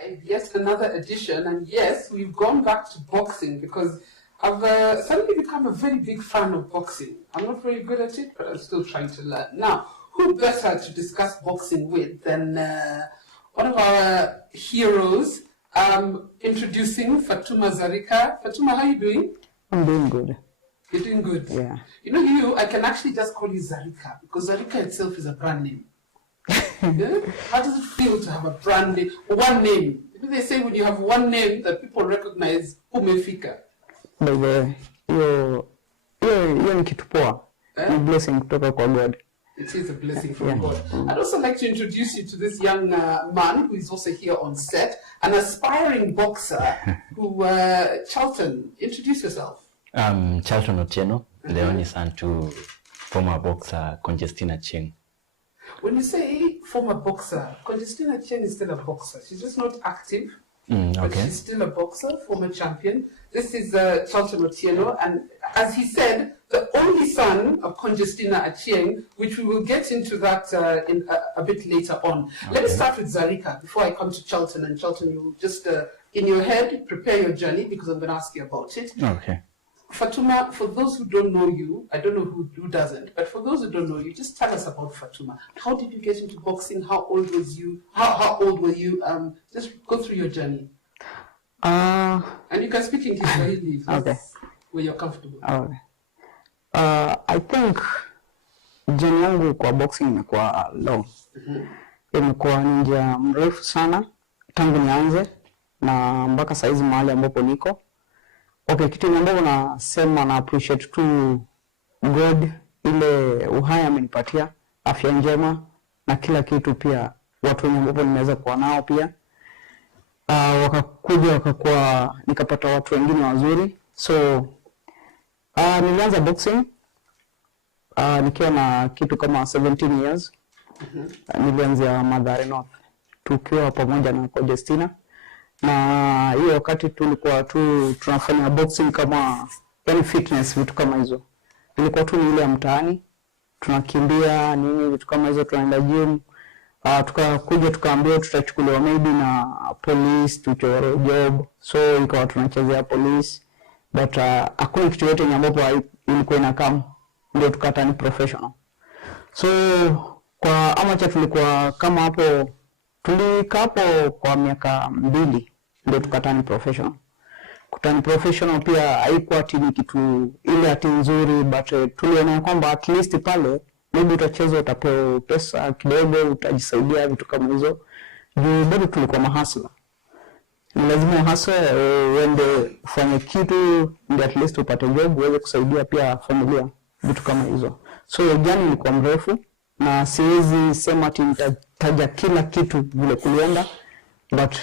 5, yet another edition, and yes, we've gone back to boxing because I've suddenly become a very big fan of boxing. I'm not very good at it, but I'm still trying to learn. Now, who better to discuss boxing with than one of our heroes, introducing Fatuma Zarika. Fatuma, how are you doing? I'm doing good. You're doing good? Yeah. You know, I can actually just call you Zarika, because Zarika itself is a brand name. Yeah? How does it feel to have a brand name, one name? They say when you have one name that people recognize, umefika. By the way, you're ni kitu poa. Ni blessing kutoka kwa God. It is a blessing from God. I'd also like to introduce you to this young man who is also here on set, an aspiring boxer who, Charltone, introduce yourself. Charltone Otieno, the only son to former boxer Conjestina Achieng. When you say former boxer, Conjestina Achieng is still a boxer. She's just not active, but she's still a boxer, former champion. This is Charltone Otieno, and as he said, the only son of Conjestina Achieng, which we will get into that in a bit later on. Okay. Let me start with Zarika before I come to Charltone, and Charltone, you just, in your head, prepare your journey because I'm going to ask you about it. Okay. Fatuma, for those who don't know you, I don't know who doesn't, but for those who don't know you, just tell us about Fatuma. How did you get into boxing? How old was you? How old were you? Just go through your journey. And you can speak in Kiswahili where you're comfortable. Okay. I think journey yangu kwa boxing imekuwa long. Imekuwa njia mrefu sana tangu nianze na mpaka saizi mahali ambapo niko. Okay, kitu ambacho nasema na appreciate tu God, ile uhai amenipatia, afya njema na kila kitu, pia watu wenye ambao nimeweza kuwa nao pia wakakuja wakakuwa nikapata watu wengine wazuri. So nilianza boxing nikiwa na kitu kama 17 years. Nilianzia Mathare North tukiwa pamoja na Conjestina, na hiyo wakati tulikuwa tu tunafanya boxing kama yani fitness, vitu kama hizo. Ilikuwa tu ile ya mtaani, tunakimbia nini, vitu kama hizo, tunaenda gym. Tukakuja tukaambiwa tutachukuliwa maybe na police tuchore job, so ikawa tunachezea police, but hakuna kitu yote ambapo ilikuwa inakam, ndio tukata ni professional. So kwa amateur tulikuwa kama hapo, tulikapo kwa miaka 2 ndio tukata ni professional. Kutani professional pia haikuwa ati ni kitu ile ati nzuri, but tuliona kwamba at least pale maybe utacheza utapewa pesa kidogo, utajisaidia, vitu kama hizo. Juu bado tulikuwa mahasla. Ni lazima uhasle uende ufanye kitu ndio at least upate job uweze kusaidia pia familia, vitu kama hizo. So jani ilikuwa mrefu na siwezi sema ati nitataja kila kitu vile kulienda, but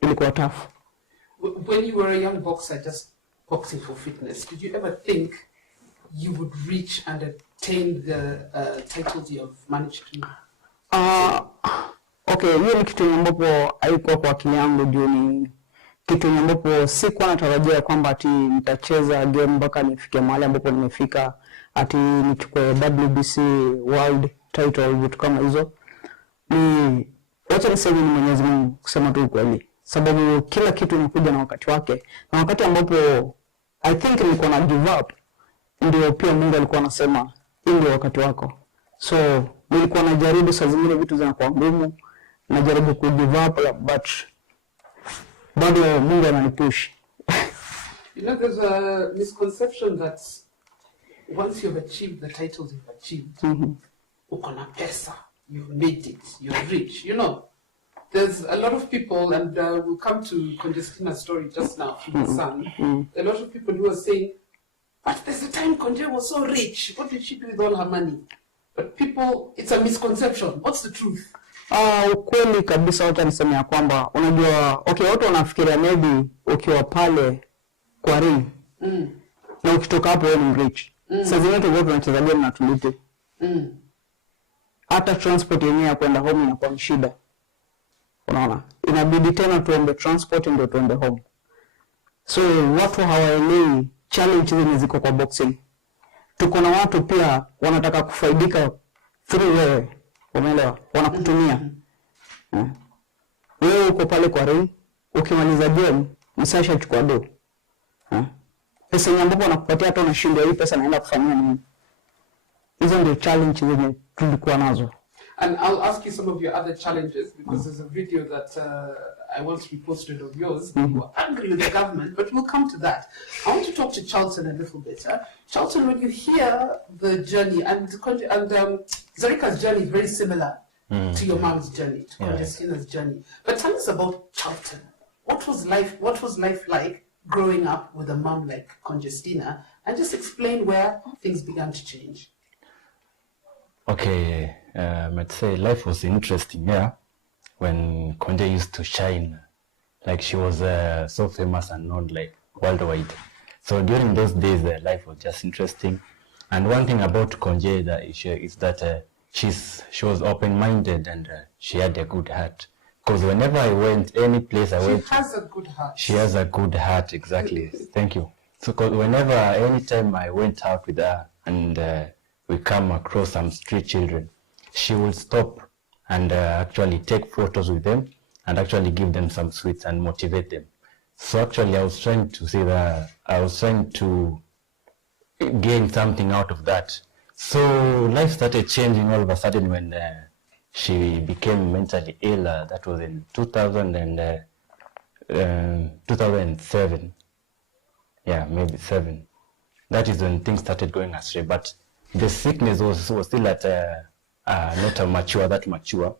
ilikuwa tough. When you were a young boxer just boxing for fitness, did you ever think you would reach and attain the titles you have managed to? Okay, hiyo ni kitu ambapo haikuwa kwa akili yangu, juu ni kitu ambapo sikuwa natarajia kwamba ati nitacheza game mpaka nifike mahali ambapo nimefika, ati nichukue WBC World title, vitu kama hizo. Ni wacha niseme ni Mwenyezi Mungu, kusema tu kweli, sababu kila kitu inakuja na wakati wake, na wakati ambapo I think nilikuwa na give up, ndio pia Mungu alikuwa anasema ndio wakati wako. So nilikuwa najaribu saa zingine vitu zinakuwa ngumu, najaribu ku give up, but bado Mungu ananipush. You know, there's a misconception that once you've achieved the titles you've achieved, uko na pesa, you've made it, you're rich. You know, there's a lot of people, and we'll come to Conjestina's story just now from the son. A lot of people who are saying, but there's a time Conje was so rich, what did she do with all her money? But people, it's a misconception. What's the truth? Ukweli kabisa, wacha niseme ya kwamba unajua, okay, watu wanafikiria maybe ukiwa pale kwa ring na ukitoka hapo wewe ni rich. Sasa zingine tunacheza game na tulite. Hata transport yenyewe ya kwenda home inakuwa shida. Unaona? Inabidi tena tuombe transport ndio tuende home. So watu hawaelewi challenge zenye ziko kwa boxing. Tuko na watu pia wanataka kufaidika through wewe. Umeelewa? Wanakutumia. wewe uko pale kwa ring, ukimaliza game, msasha chukua do. Pesa nyambo wanakupatia hata unashindwa hii pesa naenda kufanyia nini? Hizo ndio challenge zenye tulikuwa nazo. And I'll ask you some of your other challenges because there's a video that I once reposted of yours. You were angry with the government, but we'll come to that. I want to talk to Charltone a little bit. Charltone, when you hear the journey, and Zarika's journey is very similar to your mom's journey, to Conjestina's journey. But tell us about Charltone. What was life like growing up with a mom like Conjestina? And just explain where things began to change. Okay, I'd say life was interesting, when Konje used to shine. Like she was so famous and known like worldwide. So during those days, life was just interesting. And one thing about Konje is that she was open-minded and she had a good heart. Because whenever I went, any place I went, she has a good heart. She has a good heart, exactly. Thank you. So anytime I went out with her and we come across some street children, she will stop and actually take photos with them and actually give them some sweets and motivate them. So actually I was trying to say that I was trying to gain something out of that. So life started changing all of a sudden when she became mentally ill. That was in 2007. Yeah, maybe 7. That is when things started going astray. But the sickness was still at not that mature.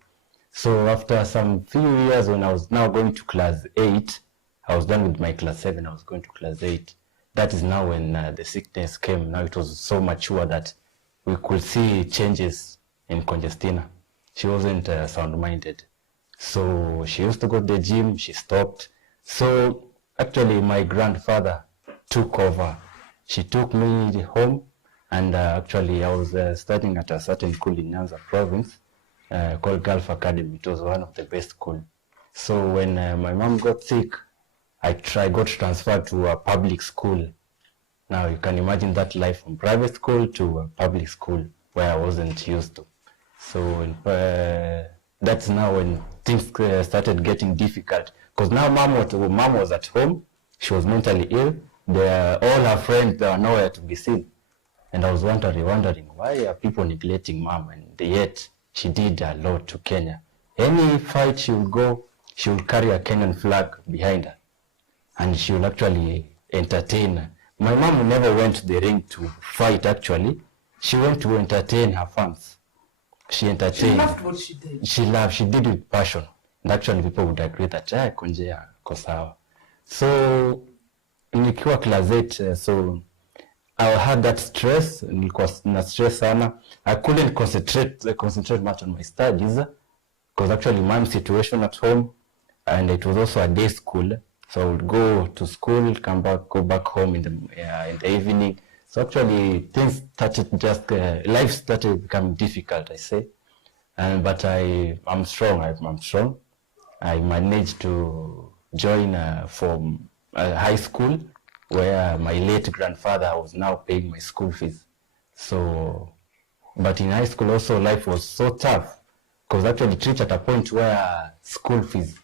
So after some few years, when I was now going to class 8, I was done with my class 7, I was going to class 8. That is now when the sickness came. Now it was so mature that we could see changes in Conjestina. She wasn't sound-minded. So she used to go to the gym, she stopped. So actually my grandfather took over. She took me home, and actually I was studying at a certain school in Nyanza province called Gulf Academy. It was one of the best schools. So when my mom got sick, I got transferred to a public school. Now you can imagine that life from private school to a public school where I wasn't used to. So that's now when things started getting difficult. Because now mom was at home, she was mentally ill. All her friends, they were nowhere to be seen. And I was wondering why are people neglecting mom? And yet she did a lot to Kenya. Any fight she would go, she would carry a Kenyan flag behind her. And she would actually entertain. My mom never went to the ring to fight actually. She went to entertain her fans. She entertained. She loved what she did. She did it with passion. And actually people would agree that Konje ako sawa. So nikiwa class 8, so I had that stress, nilikuwa na stress sana. I couldn't concentrate much on my studies because actually my situation at home, and it was also a day school. So I would go to school, go back home in the evening. So actually things started life started becoming difficult, I say. But I'm strong. I'm strong. I managed to join from high school where my late grandfather was now paying my school fees. So, but in high school also life was so tough because actually it reached at a point where school fees,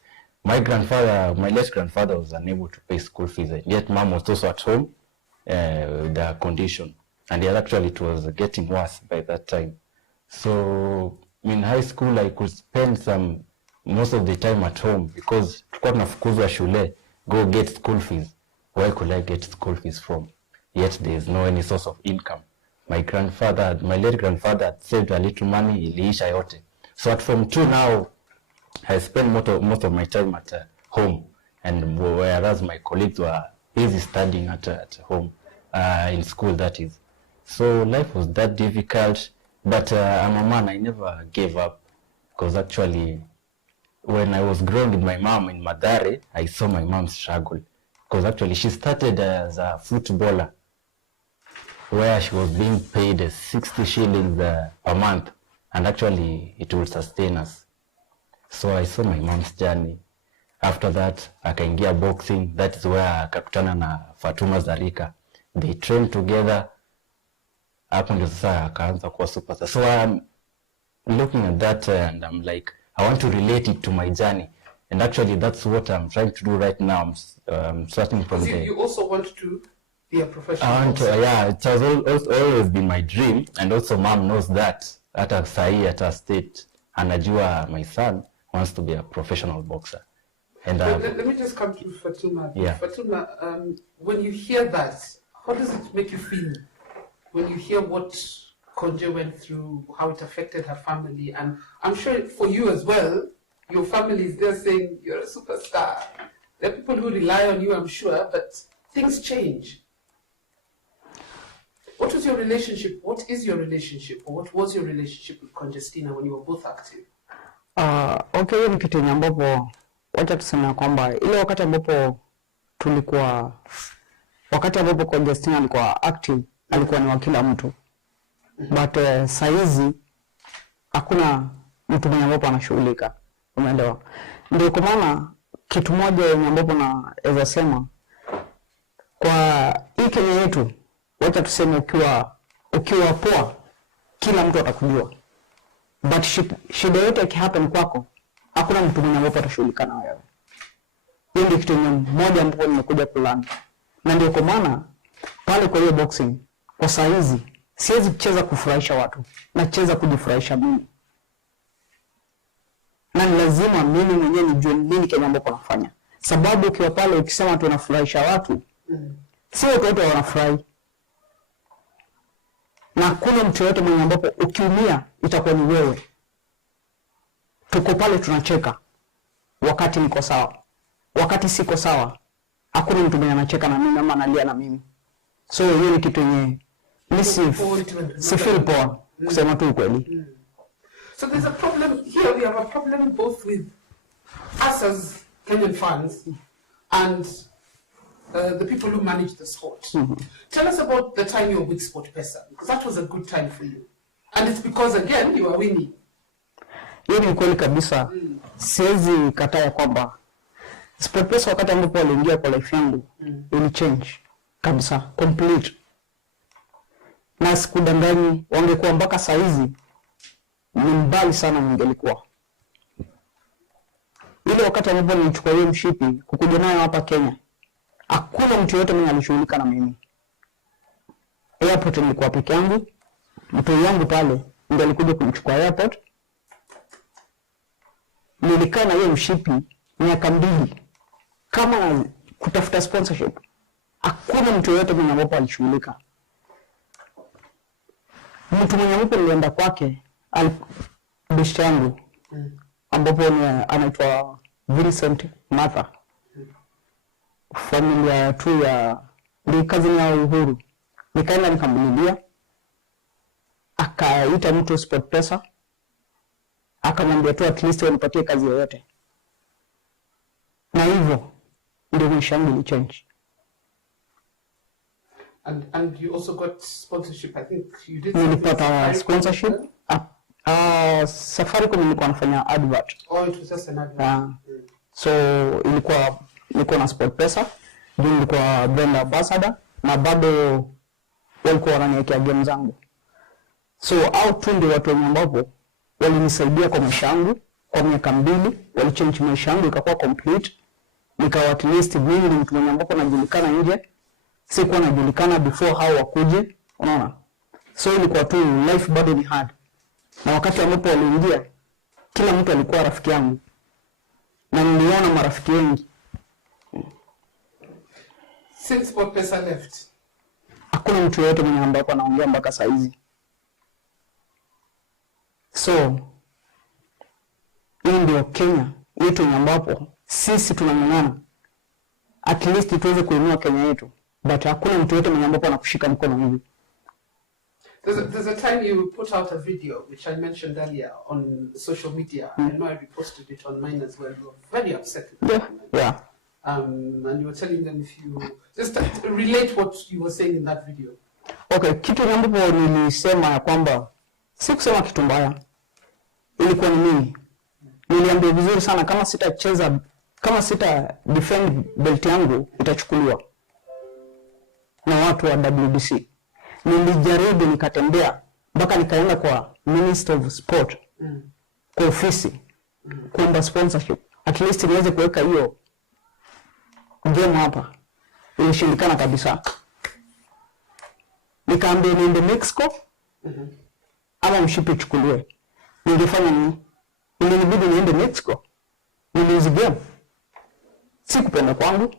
my late grandfather was unable to pay school fees, and yet mom was also at home with the condition, and yet actually it was getting worse by that time. So in high school I could spend most of the time at home because tulikuwa tunafukuzwa shule, go get school fees. Where could I get school fees from? Yet there is no any source of income. My late grandfather had saved a little money, iliisha yote. So at Form 2 now, I spend most of my time at home, and whereas my colleagues were busy studying at home, in school that is. So life was that difficult, but I'm a man, I never gave up, because actually when I was growing with my mom in Madare, I saw my mom struggle, because actually she started as a footballer, where she was being paid 60 shillings per month, and actually it will sustain us. So I saw my mom's journey. After that, akaingia boxing. That is where akakutana na Fatuma Zarika. They trained together. Hapo ndio sasa akaanza kuwa superstar. So I'm looking at that and I'm like, I want to relate it to my journey. And actually, that's what I'm trying to do right now. I'm starting from there. You also want to be a professional. Yeah, it has always been my dream. And also mom knows that. At a sahi, at a state, anajua my son wants to be a professional boxer. And let me just come to Fatuma. Yeah. Fatuma, when you hear that, how does it make you feel? When you hear what Conje went through, how it affected her family, and I'm sure for you as well, your family is there saying you're a superstar. There are people who rely on you, I'm sure, but things change. What was your relationship? What is your relationship, or what was your relationship with Conjestina when you were both active? Okay, ni kitu ambapo wacha tuseme kwamba ile wakati ambapo tulikuwa Conjestina alikuwa active, alikuwa ni wa kila mtu. But saizi hakuna mtu mwenye ambapo anashughulika. Umeelewa? Ndio kwa maana kitu moja yenye ambapo naweza sema kwa hii Kenya yetu, wacha tuseme ukiwa poa kila mtu atakujua. But shida yote ikihappen kwako, hakuna mtu mwenye ambapo atashughulika na wewe. Hiyo ndio kitu moja ambapo nimekuja kulani. Na ndio kwa maana pale kwa hiyo boxing kwa saizi siwezi kucheza kufurahisha watu, nacheza kujifurahisha mimi. Na lazima mimi mwenyewe nijue nini Kenya ambapo nafanya. Sababu ukiwa pale ukisema tunafurahisha watu, si watu wote wanafurahi. Na kuna mtu yote mwenye ambapo ukiumia itakuwa ni wewe. Tuko pale tunacheka wakati niko sawa. Wakati siko sawa, hakuna mtu mwenye anacheka na mimi ama analia na mimi. So hiyo ni kitu yenye si feel poa kusema tu ukweli. So there's a problem here. We have a problem both with us as Kenyan fans and the people who manage the sport. Tell us about the time you were with SportPesa, because that was a good time for you. And it's because, again, you were winning. Hiyo ni kweli kabisa. Siwezi kataa kwamba SportPesa wakati ambapo waliingia kwa life yangu ili change kabisa, complete. Na sikudanganyi, wangekuwa mpaka saizi ni mbali sana ningelikuwa. Ile wakati ambapo nilichukua hiyo mshipi kukuja nayo hapa Kenya, hakuna mtu yote mwenye alishughulika na mimi. Airport nilikuwa peke yangu, mtu yangu pale ndio alikuja kunichukua airport. Nilikaa na hiyo mshipi miaka 2 kama kutafuta sponsorship. Hakuna mtu yote mwenye ambapo alishughulika. Mtu mwenye ambapo nilienda kwake beshte yangu ambapo anaitwa Vincent Martha. Familia tu ya ni cousin ya Uhuru. Nikaenda nikamlilia, akaita mtu SportPesa, akamwambia tu at least wanipatie kazi yoyote. Na hivyo ndio maisha yangu ilichange. And you also got sponsorship. I think you did. Nilipata sponsorship. Safaricom nilikuwa nafanya advert. Oh, it was just an advert. So nilikuwa na SportPesa, nilikuwa brand ambassador, na bado walikuwa wananiwekea game zangu. So out tu ndio watu ambao walinisaidia kwa maisha yangu kwa miaka 2, walichange maisha yangu ikakuwa complete. Nikawa at least mimi ni mtu mwenye ambapo najulikana nje, sikuwa najulikana before hao wakuje, unaona. So ilikuwa tu life bado ni hard. Na wakati ambapo waliingia, kila mtu alikuwa rafiki yangu. Na niliona marafiki wengi. Since SportPesa left, hakuna mtu yote mwenye ambapo anaongea mpaka saa hizi. So hii ndio Kenya yetu ambapo sisi tunang'ang'ana at least tuweze kuinua Kenya yetu, but hakuna mtu yote mwenye ambapo anakushika mkono hivi. There's a time you put out a video which I mentioned earlier on social media. I know I reposted it on mine as well. You were very upset with it. Yeah. And you were telling them if you just relate what you were saying in that video. Okay, kitu ambapo nilisema ya kwamba si kusema kitu mbaya. Ilikuwa ni mimi. Niliambia vizuri sana kama sita defend belt yangu itachukuliwa na watu wa WBC. Nilijaribu nikatembea mpaka nikaenda kwa Minister of Sport kwa ofisi kuomba sponsorship. at least niweze kuweka hiyo game hapa. Ilishindikana kabisa. Nikaambia niende Mexico ama mshipi chukuliwe. Ningefanya nini? Ilinibidi niende Mexico. Niliuzi game. Sikupenda kwangu.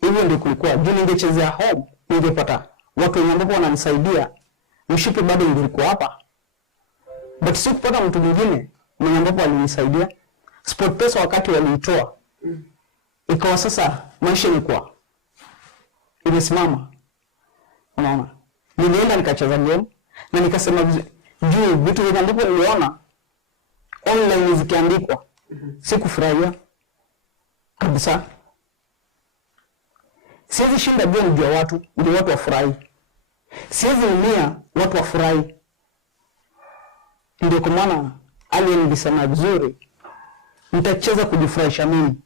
Hivyo ndio kulikuwa. Juu ningechezea home, ningepata watu wenye ambao wananisaidia. Mshipi bado nilikuwa hapa. But sikupata mtu mwingine mwenye ambapo alinisaidia. SportPesa wakati waliitoa. Ikawa sasa maisha ilikuwa imesimama. Unaona? Nilienda nikacheza game na nikasema juu vitu vile ambavyo niliona online zikiandikwa sikufurahia kabisa. Siwezi shinda game juu ya watu ndio watu wafurahi. Siwezi umia watu wafurahi. Ndio kwa maana nilisema vizuri nitacheza kujifurahisha mimi.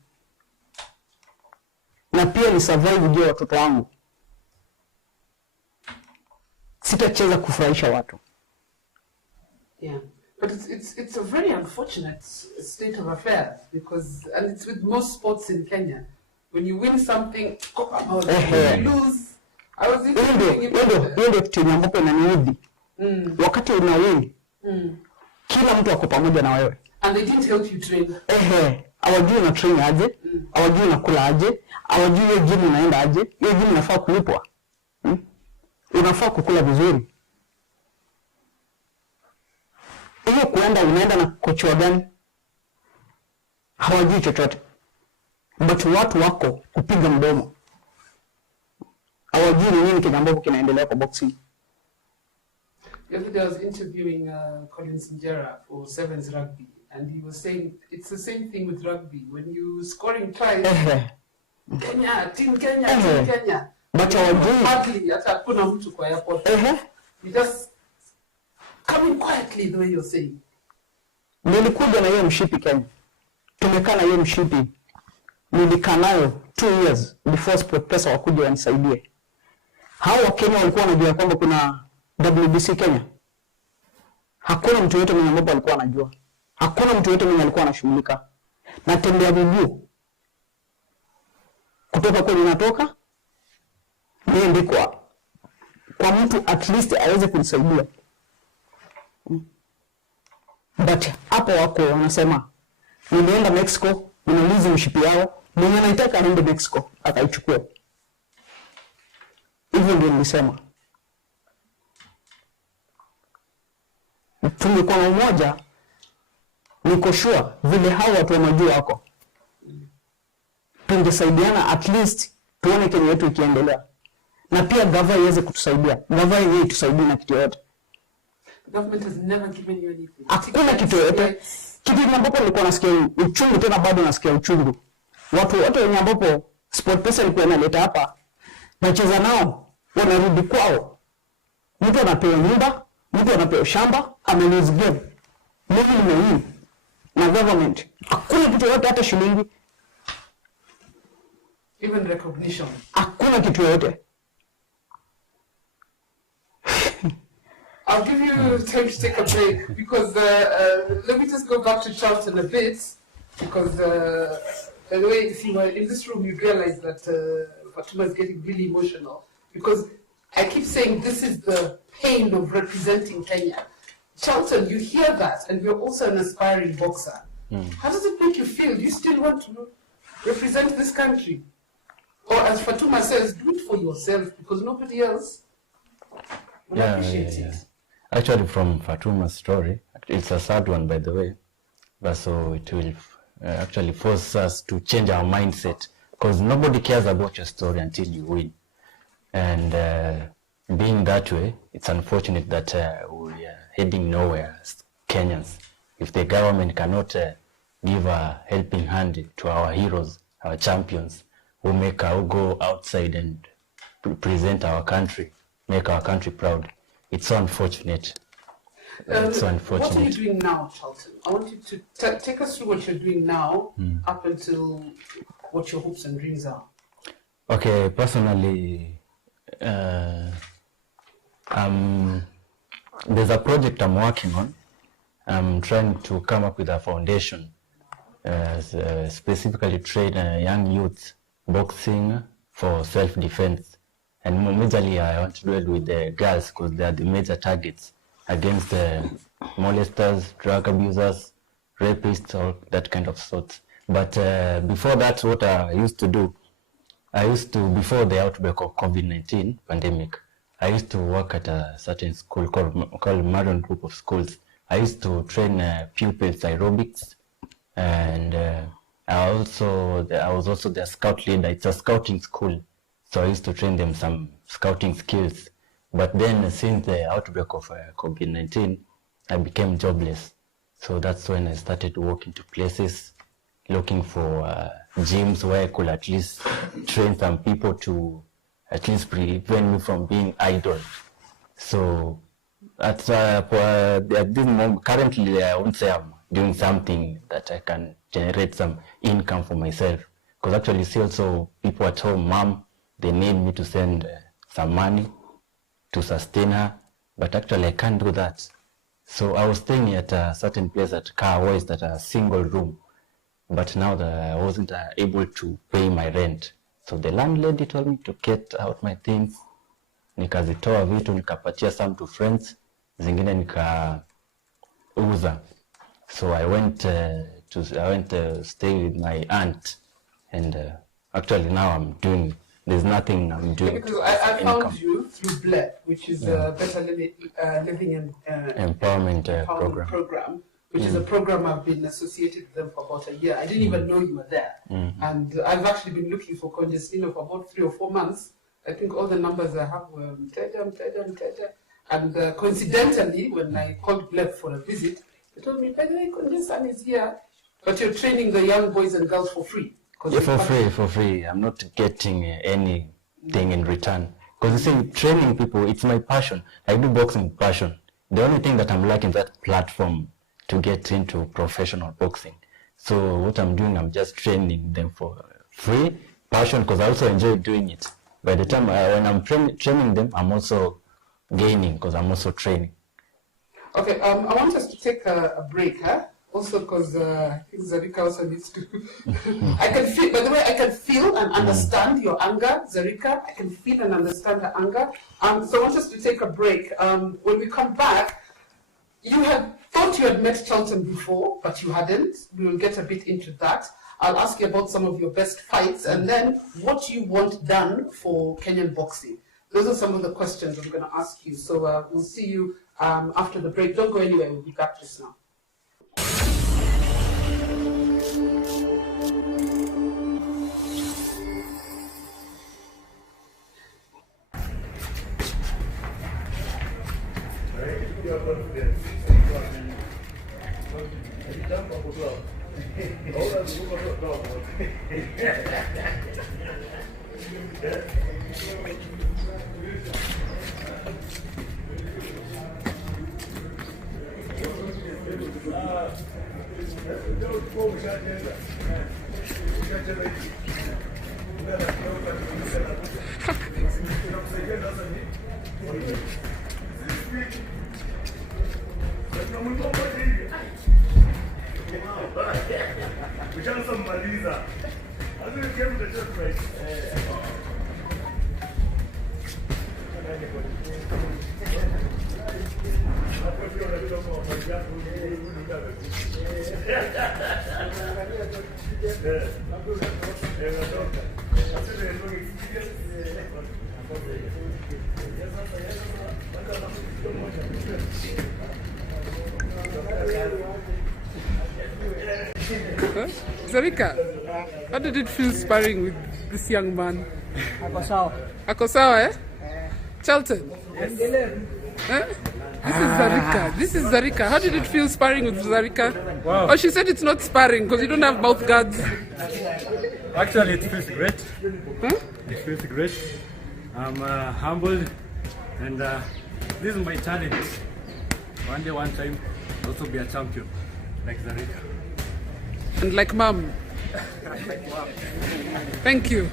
Na pia ni survive juu ya watoto wangu. Sitacheza kufurahisha watu. Yeah, but it's a very unfortunate state of affairs because, and it's with most sports in Kenya. When you win something, when you lose, I was even ndio kitu ambapo inaniudhi. Wakati una win, kila mtu ako pamoja na wewe. And they didn't help you train. Hawajui na train aje, hawajui na kula aje, hawajui hiyo gym unaenda aje, hiyo gym inafaa kulipwa. Unafaa kukula vizuri. Hiyo kuenda unaenda na kocha wa gani? Hawajui chochote. But watu wako kupiga mdomo. Hawajui ni nini kinambapo kinaendelea kwa boxing. The other day I was interviewing Colin Sinjera for Sevens Rugby, and he was saying it's the same thing with rugby. When you scoring tries, Kenya, team Kenya, team Kenya. But hawajui. Hardly hata kuna mtu kwa airport. You just coming quietly the way you're saying. Nilikuja na hiyo mshipi Kenya. Tumekaa na hiyo mshipi. Nilikaa nayo 2 years before SportPesa wakuja wanisaidie. Hao wa Kenya walikuwa wanajua kwamba kuna WBC Kenya. Hakuna mtu yote mwenye ambapo alikuwa anajua. Hakuna mtu yote mwenye alikuwa anashughulika. Natembea miguu. Kutoka kwenye natoka niende kwa mtu at least aweze kunisaidia. But hapo wako wanasema nimeenda Mexico, ninauliza mshipi yao, mwenye anataka aende Mexico akaichukue. Hivyo ndio nilisema. Tungekuwa na umoja, niko sure vile hao watu wanajua wako. Tungesaidiana at least tuone Kenya yetu ikiendelea. Na pia gava iweze kutusaidia. Gava yenyewe itusaidie na kitu yote. The government has never given you anything. Hakuna kitu yote. Kitu ambapo nilikuwa nasikia uchungu, tena bado nasikia uchungu. Watu wote wenye ambapo SportPesa ilikuwa inaleta hapa, nacheza nao, wanarudi kwao. Mtu anapewa nyumba, mtu anapewa shamba, ame-lose game. Mimi nimewin na government. Hakuna kitu yote, hata shilingi. Even recognition. Hakuna kitu yote. I'll give you time to take a break because let me just go back to Charltone a bit because by the way, if you were in this room, you realize that Fatuma is getting really emotional because I keep saying this is the pain of representing Kenya. Charltone, you hear that and you're also an aspiring boxer. How does it make you feel? Do you still want to represent this country? Or as Fatuma says, do it for yourself because nobody else will appreciate it. Actually, from Fatuma's story, it's a sad one, by the way, but so it will actually force us to change our mindset because nobody cares about your story until you win. And being that way, it's unfortunate that we are heading nowhere as Kenyans. If the government cannot give a helping hand to our heroes, our champions, who go outside and present our country, make our country proud. It's so unfortunate. It's so unfortunate. What are you doing now, Charltone? I want you to take us through what you're doing now up until what your hopes and dreams are. Okay, personally, there's a project I'm working on. I'm trying to come up with a foundation, specifically train young youth boxing for self-defense. And more majorly, I want to do it with the girls because they are the major targets against molesters, drug abusers, rapists, or that kind of sorts. But before that, what I used to do, before the outbreak of COVID-19 pandemic, I used to work at a certain school called Marion Group of Schools. I used to train pupils aerobics, and I was also their scout leader. It's a scouting school, so I used to train them some scouting skills. But then since the outbreak of COVID-19, I became jobless. So that's when I started walking to places, looking for gyms where I could at least train some people to at least prevent me from being idle. So at this moment, currently I won't say I'm doing something that I can generate some income for myself. Because actually see also people at home, mom, they need me to send some money to sustain her, but actually I can't do that. So I was staying at a certain place at Carways, that a single room, but now that I wasn't able to pay my rent. So the landlady told me to get out my things, nikazitoa vitu, nikapatia some to friends, zingine nikauza. So I went to stay with my aunt, and actually now there's nothing I'm doing. Because I found you through BLEP, which is a Better Living and Empowerment program. Which is a program I've been associated with them for about a year. I didn't even know you were there. And I've actually been looking for Conjestina for about 3 or 4 months. I think all the numbers I have were Mteja. And coincidentally, when I called BLEP for a visit, they told me, by the way, Conjestina is here, but you're training the young boys and girls for free. Yeah, for free. I'm not getting anything in return. Because you see, training people, it's my passion. I do boxing with passion. The only thing that I'm lacking is that platform to get into professional boxing. So what I'm doing, I'm just training them for free, passion, because I also enjoy doing it. By the time when I'm training them, I'm also gaining because I'm also training. Okay, I want us to take a break, huh? Also because I think Zarika also needs to. I can feel, by the way, I can feel and understand your anger, Zarika. I can feel and understand the anger. So I want us to take a break. When we come back, you had thought you had met Charltone before, but you hadn't. We will get a bit into that. I'll ask you about some of your best fights and then what you want done for Kenyan boxing. Those are some of the questions I'm going to ask you. So we'll see you after the break. Don't go anywhere. We'll be back just now. Zarika, how did it feel sparring with this young man? Ako sawa, eh? Charltone? Yes. This is Zarika. How did it feel sparring with Zarika? Wow. Oh, she said it's not sparring because you don't have mouth guards. Actually, it feels great. Huh? It feels great. I'm humbled, and this is my challenge. One day, one time, also be a champion like Zarika. And like mom. Thank you.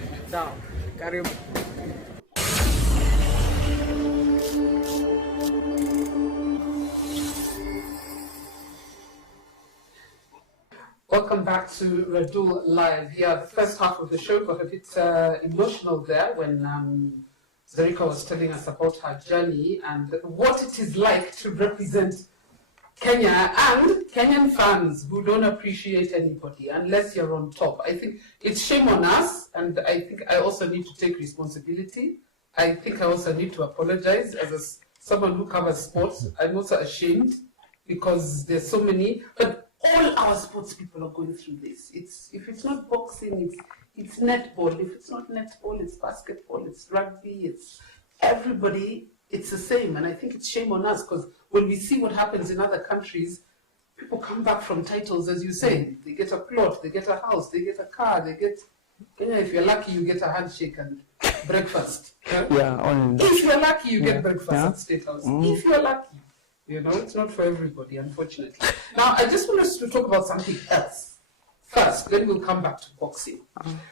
welcome back to Radull Live. Yeah, the first half of the show got a bit emotional there when Zarika was telling us about her journey and what it is like to represent Kenya and Kenyan fans who don't appreciate anybody unless you're on top. I think it's shame on us, and I think I also need to take responsibility. I think I also need to apologize as someone who covers sports. I'm also ashamed because there's so many, but all our sports people are going through this. If it's not boxing, it's netball. If it's not netball, it's basketball, it's rugby, it's everybody. It's the same, and I think it's shame on us because when we see what happens in other countries, people come back from titles, as you say. They get a plot, they get a house, they get a car, they get. If you're lucky, you get a handshake and breakfast. If you're lucky, you get breakfast at State House. If you're lucky, it's not for everybody, unfortunately. Now, I just want us to talk about something else first. Then we'll come back to boxing.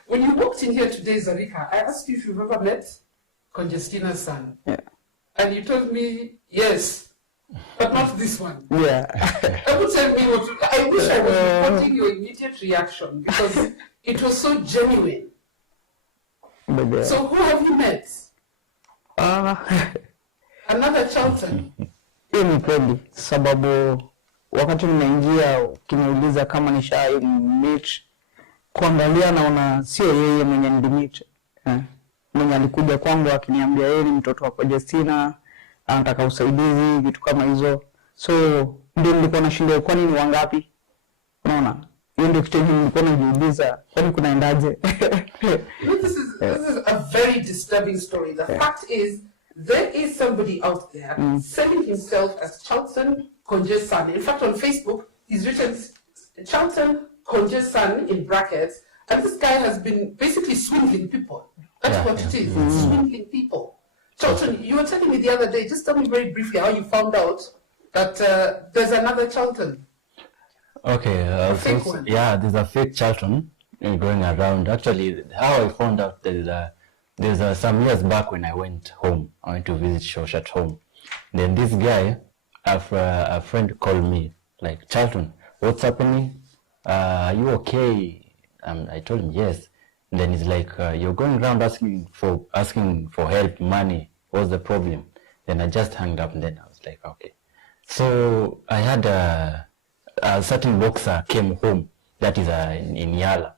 When you walked in here today, Zarika, I asked you if you've ever met Conjestina's son. Yeah. And you told me, yes, but not this one. Yeah. I would tell me what I wish I was reporting your immediate reaction because it was so genuine. But, so who have you met? Another Charltone? Hiyo ni kweli, sababu wakati nimeingia ukiniuliza kama nishai meet, kuangalia naona sio yeye mwenye nilimit. Mwenye alikuja kwangu akiniambia yeye ni mtoto wa Conjestina, anataka usaidizi, vitu kama hizo. So ndio nilikuwa nashinda kwa nini wangapi? Unaona? Hiyo ndio kitu nilikuwa najiuliza, kwani kunaendaje? This is a very disturbing story. The fact is there is somebody out there selling himself as Charltone Conjestina. In fact, on Facebook, he's written Charltone Conjestina in brackets, and this guy has been basically swindling people. That's what it is. It's swindling people. Charltone, you were telling me the other day, just tell me very briefly how you found out that there's another Charltone. Okay, there's a fake Charltone going around. Actually, how I found out there's some years back when I went home. I went to visit Shosh at home. Then this guy, a friend called me, like, Charltone, what's happening? Are you okay? I told him yes. Then he's like, you're going around asking for help, money. What's the problem? Then I just hung up, and then I was like, okay. So I had a certain boxer came home, that is in Yala.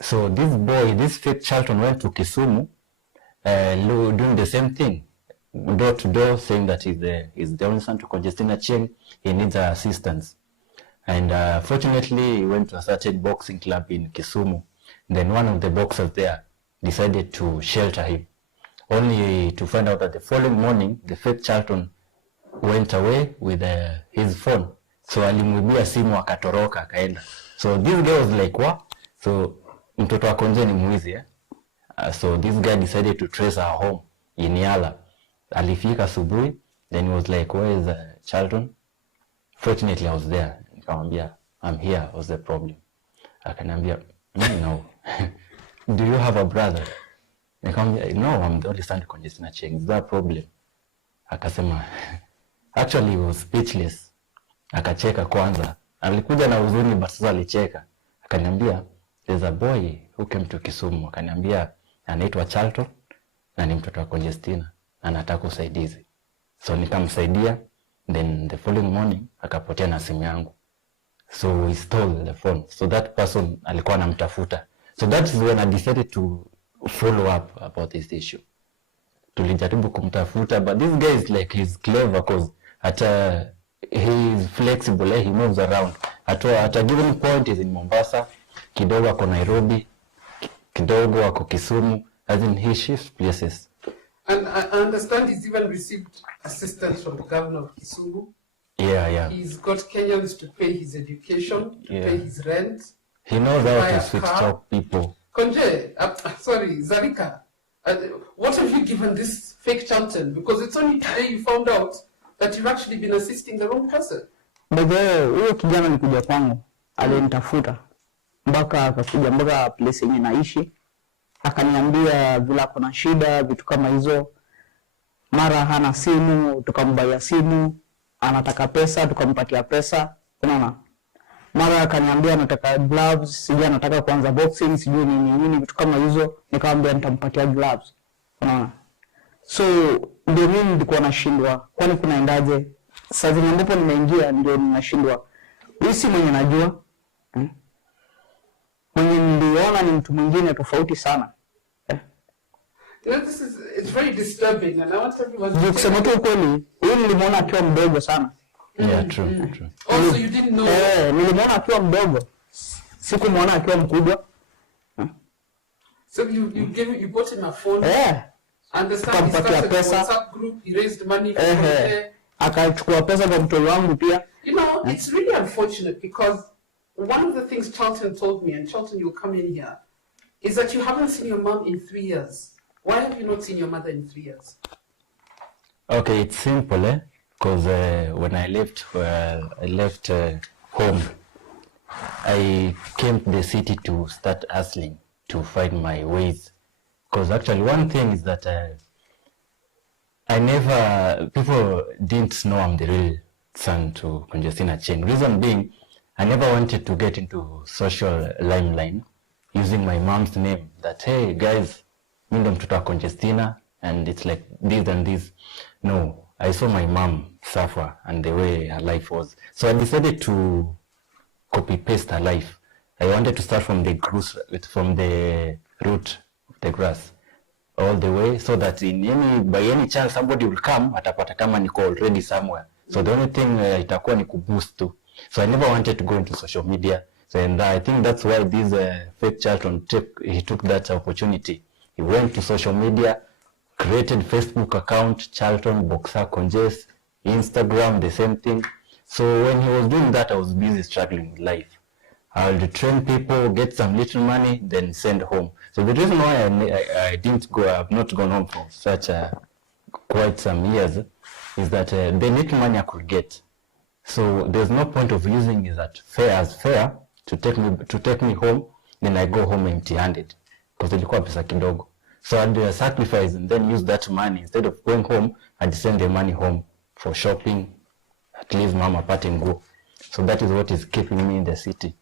So this fake Charltone went to Kisumu, doing the same thing, door to door, saying that he's the only son to Conjestina Achieng, he needs assistance. And fortunately, he went to a certain boxing club in Kisumu. Then one of the boxers there decided to shelter him, only to find out that the following morning, the fake Charltone went away with his phone. So alimwibia simu akatoroka akaenda. So this guy was like, what? So mtoto wa Konje ni mwizi, so this guy decided to trace her home in Yala. Alifika asubuhi, then he was like, where is Charltone? Fortunately, I was there. Nikamwambia, I'm here. What's the problem? Akaniambia, no. Do you have a brother? Nikamwambia, no, I'm the only son to Conjestina Achieng. Is that a problem? Akasema, actually he was speechless. Akacheka kwanza. Alikuja na huzuni, but sasa alicheka. Akaniambia, there's a boy who came to Kisumu. Akaniambia, anaitwa Charltone na ni mtoto wa Conjestina, anataka usaidizi. So nikamsaidia, then the following morning akapotea na simu yangu. So he stole the phone. So that person alikuwa anamtafuta. So that is when I decided to follow up about this issue. Tulijaribu kumtafuta, but this guy is like, he's clever because he is flexible, he moves around. At a given point he's in Mombasa, kidogo ako Nairobi, kidogo ako Kisumu, as in he shifts places. And I understand he's even received assistance from the governor of Kisumu. Yeah. He's got Kenyans to pay his education, to pay his rent. He knows how to switch talk people. Konje, sorry, Zarika, what have you given this fake Charltone? Because it's only today you found out that you've actually been assisting the wrong person. Bado huyo kijana alikuja kwangu, alinitafuta mpaka akakuja mpaka place yenye naishi, akaniambia vile kuna shida, vitu kama hizo. Mara hana simu, tukambaya simu, anataka pesa, tukampatia pesa, unaona. mara akaniambia nataka gloves, sijui anataka kuanza boxing, sijui nini vitu kama hizo. Nikamwambia nitampatia gloves, unaona. So ndio mimi nilikuwa nashindwa, kwani kunaendaje? Sasa zile ambapo nimeingia ndio ninashindwa. Huyu si mwenye najua, mwenye niliona ni mtu mwingine tofauti sana. You know, it's very disturbing, and I want everyone to... Kusema tu ukweli, huyu nilimwona akiwa mdogo sana. Yeah, true. Also, you didn't know... Nilimwona akiwa mdogo. Sikumwona akiwa mkubwa. So you bought him a phone? Understand, he started a WhatsApp group, he raised money for her. Akachukua pesa kwa mtoto wangu pia. You know, it's really unfortunate because one of the things Charltone told me, and Charltone, you'll come in here, is that you haven't seen your mom in 3 years. Why have you not seen your mother in 3 years? Okay, it's simple, because when I left home, I came to the city to start hustling, to find my ways. Because actually one thing is that people didn't know I'm the real son to Conjestina Achieng. Reason being, I never wanted to get into social limelight using my mom's name. That, hey guys, mimi ndo mtoto wa Conjestina, and it's like this and this. No, I saw my mom suffer and the way her life was. So I decided to copy-paste her life. I wanted to start from the root of the grass all the way, so that by any chance somebody will come, atapata kama niko already somewhere. So the only thing itakuwa ni kuboost tu. So I never wanted to go into social media. So and I think that's why this fake Charltone took that opportunity. He went to social media, created Facebook account, Charltone, Boxer, Conjes, Instagram, the same thing. So when he was doing that, I was busy struggling with life. I would train people, get some little money, then send home. So the reason why I didn't go, I've not gone home for such quite some years, is that the little money I could get. So there's no point of using it as fair to take me home, then I go home empty-handed, because ilikuwa pesa kidogo. So I'd sacrifice and then use that money. Instead of going home, I'd send the money home for shopping, at least mama apate nguo. So that is what is keeping me in the city.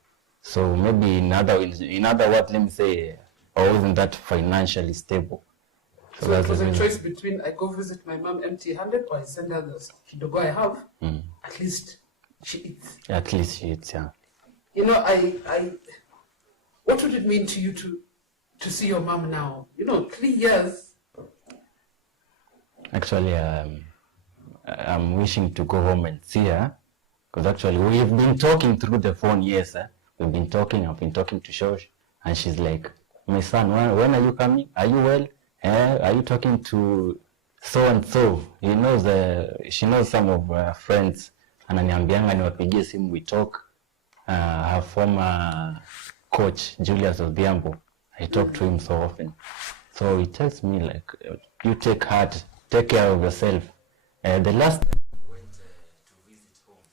So maybe in other words, let me say, I wasn't that financially stable. So it was a choice between I go visit my mom empty-handed or I send her the kidogo I have. At least she eats. At least she eats, yeah. You know, what would it mean to you to see your mom now? You know, 3 years. Actually, I'm wishing to go home and see her, because actually we've been talking through the phone, yes. We've been talking, I've been talking to Shosh, and she's like, my son, when are you coming? Are you well? Are you talking to so-and-so? She knows some of her friends. Ananiambianga niwapigie simu, we talk. Her former coach, Julius Odhiambo, I talk to him so often. So he tells me, like, you take heart, take care of yourself. The last time I went to visit home,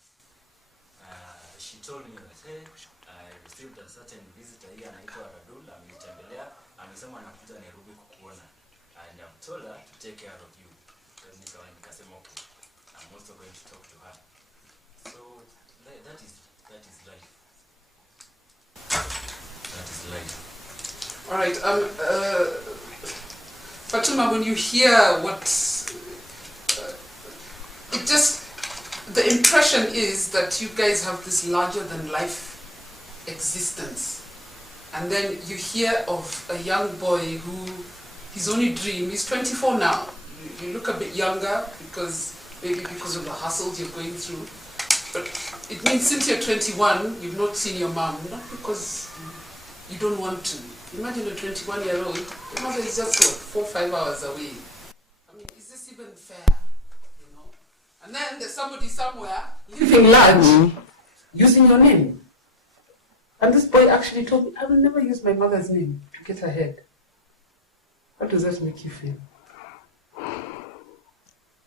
she told me that, hey, I received a certain visitor here anaitwa Radull, amenitembelea, amesema anakuja Nairobi kukuona, and I've told her to take care of you. Because nikasema, okay, I'm also going to talk to her. So that is life. That is life. All right. Fatuma, when you hear what it just, the impression is that you guys have this larger than life existence, and then you hear of a young boy who his only dream, he's 24 now. You look a bit younger because of the hustles you're going through, but it means since you're 21 you've not seen your mom, not because you don't want to. Imagine a 21-year-old, your mother is just 4 or 5 hours away. I mean, is this even fair? You know? And then there's somebody somewhere living large, using your name. And this boy actually told me, I will never use my mother's name to get ahead. How does that make you feel?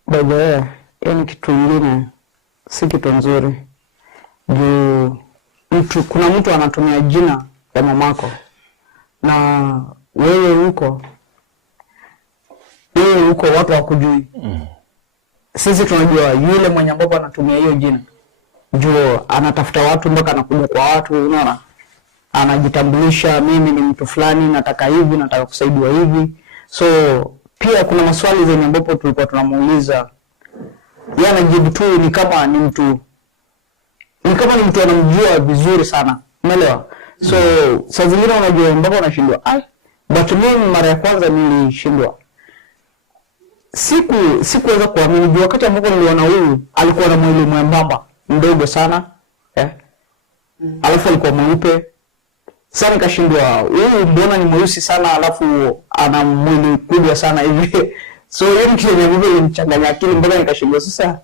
By the way, yani kitu ingine si kitu nzuri. Kuna mtu anatumia jina la mamako na wewe huko watu hawakujui. Sisi tunajua yule mwenye ambapo anatumia hiyo jina juu anatafuta watu mpaka anakuja kwa watu, unaona, anajitambulisha, mimi ni mtu fulani, nataka hivi, nataka kusaidiwa hivi. So pia kuna maswali zenye ambapo tulikuwa tunamuuliza, yeye anajibu tu ni kama ni mtu anamjua vizuri sana, umeelewa? So saa zingine unajua mpaka unashindwa, but mimi mara ya kwanza nilishindwa, sikuweza kuamini juu wakati ambapo niliona huyu alikuwa na mwili mwembamba mdogo sana, alafu alikuwa mweupe. Sasa nikashindwa, huyu mbona ni mweusi sana alafu ana mwili kubwa sana hivi? So hiyo kitu ilinichanganya akili mpaka nikashindwa, sasa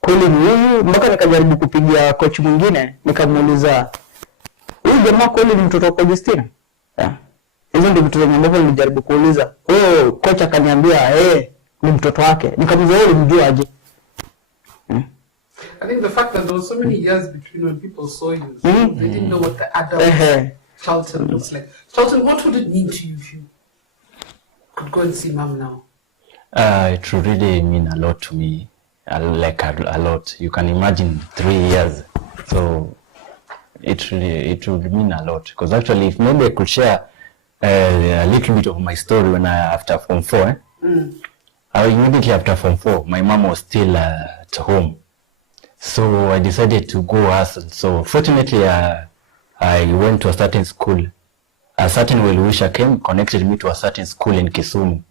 kweli ni huyu? Mpaka nikajaribu kupigia coach mwingine, nikamuuliza, huyu jamaa kweli ni mtoto wa Conjestina? Hizo ndio vitu zenye ambavyo nilijaribu kuuliza. Coach akaniambia ni mtoto wake. Nikamuuliza, wewe unamjua aje? I think the fact that there was so many years between when people saw you, so they didn't know what the adult Charltone looks like. Charltone, what would it mean to you if you could go and see mom now? It would really mean a lot to me, like a lot. You can imagine 3 years, so it would mean a lot. Because actually, if maybe I could share a little bit of my story when after Form 4, immediately after Form 4, my mom was still at home. So I decided to go hustle. So fortunately, I went to a certain school. A certain well-wisher came, connected me to a certain school in Kisumu.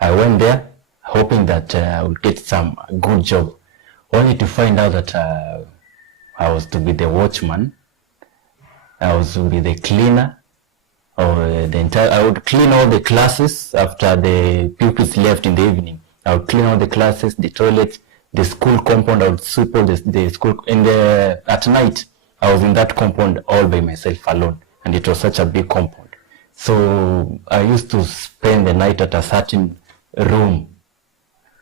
I went there, hoping that I would get some good job, only to find out that I was to be the watchman, I was to be the cleaner, or I would clean all the classes after the pupils left in the evening. I would clean all the classes, the toilets, the school compound. I would sweep all the school. At night, I was in that compound all by myself alone, and it was such a big compound. So I used to spend the night at a certain room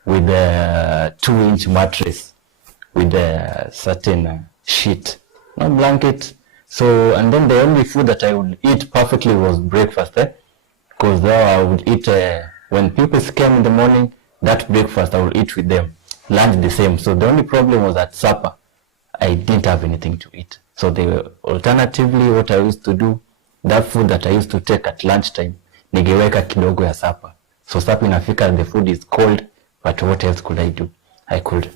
with a 2-inch mattress, with a certain sheet, no blanket. So, and then the only food that I would eat perfectly was breakfast, because there I would eat, when people came in the morning, that breakfast I would eat with them, lunch the same. So the only problem was at supper, I didn't have anything to eat. So alternatively, what I used to do, that food that I used to take at lunchtime, nigeweka kidogo ya supper. So supper inafika, the food is cold, but what else could I do? I could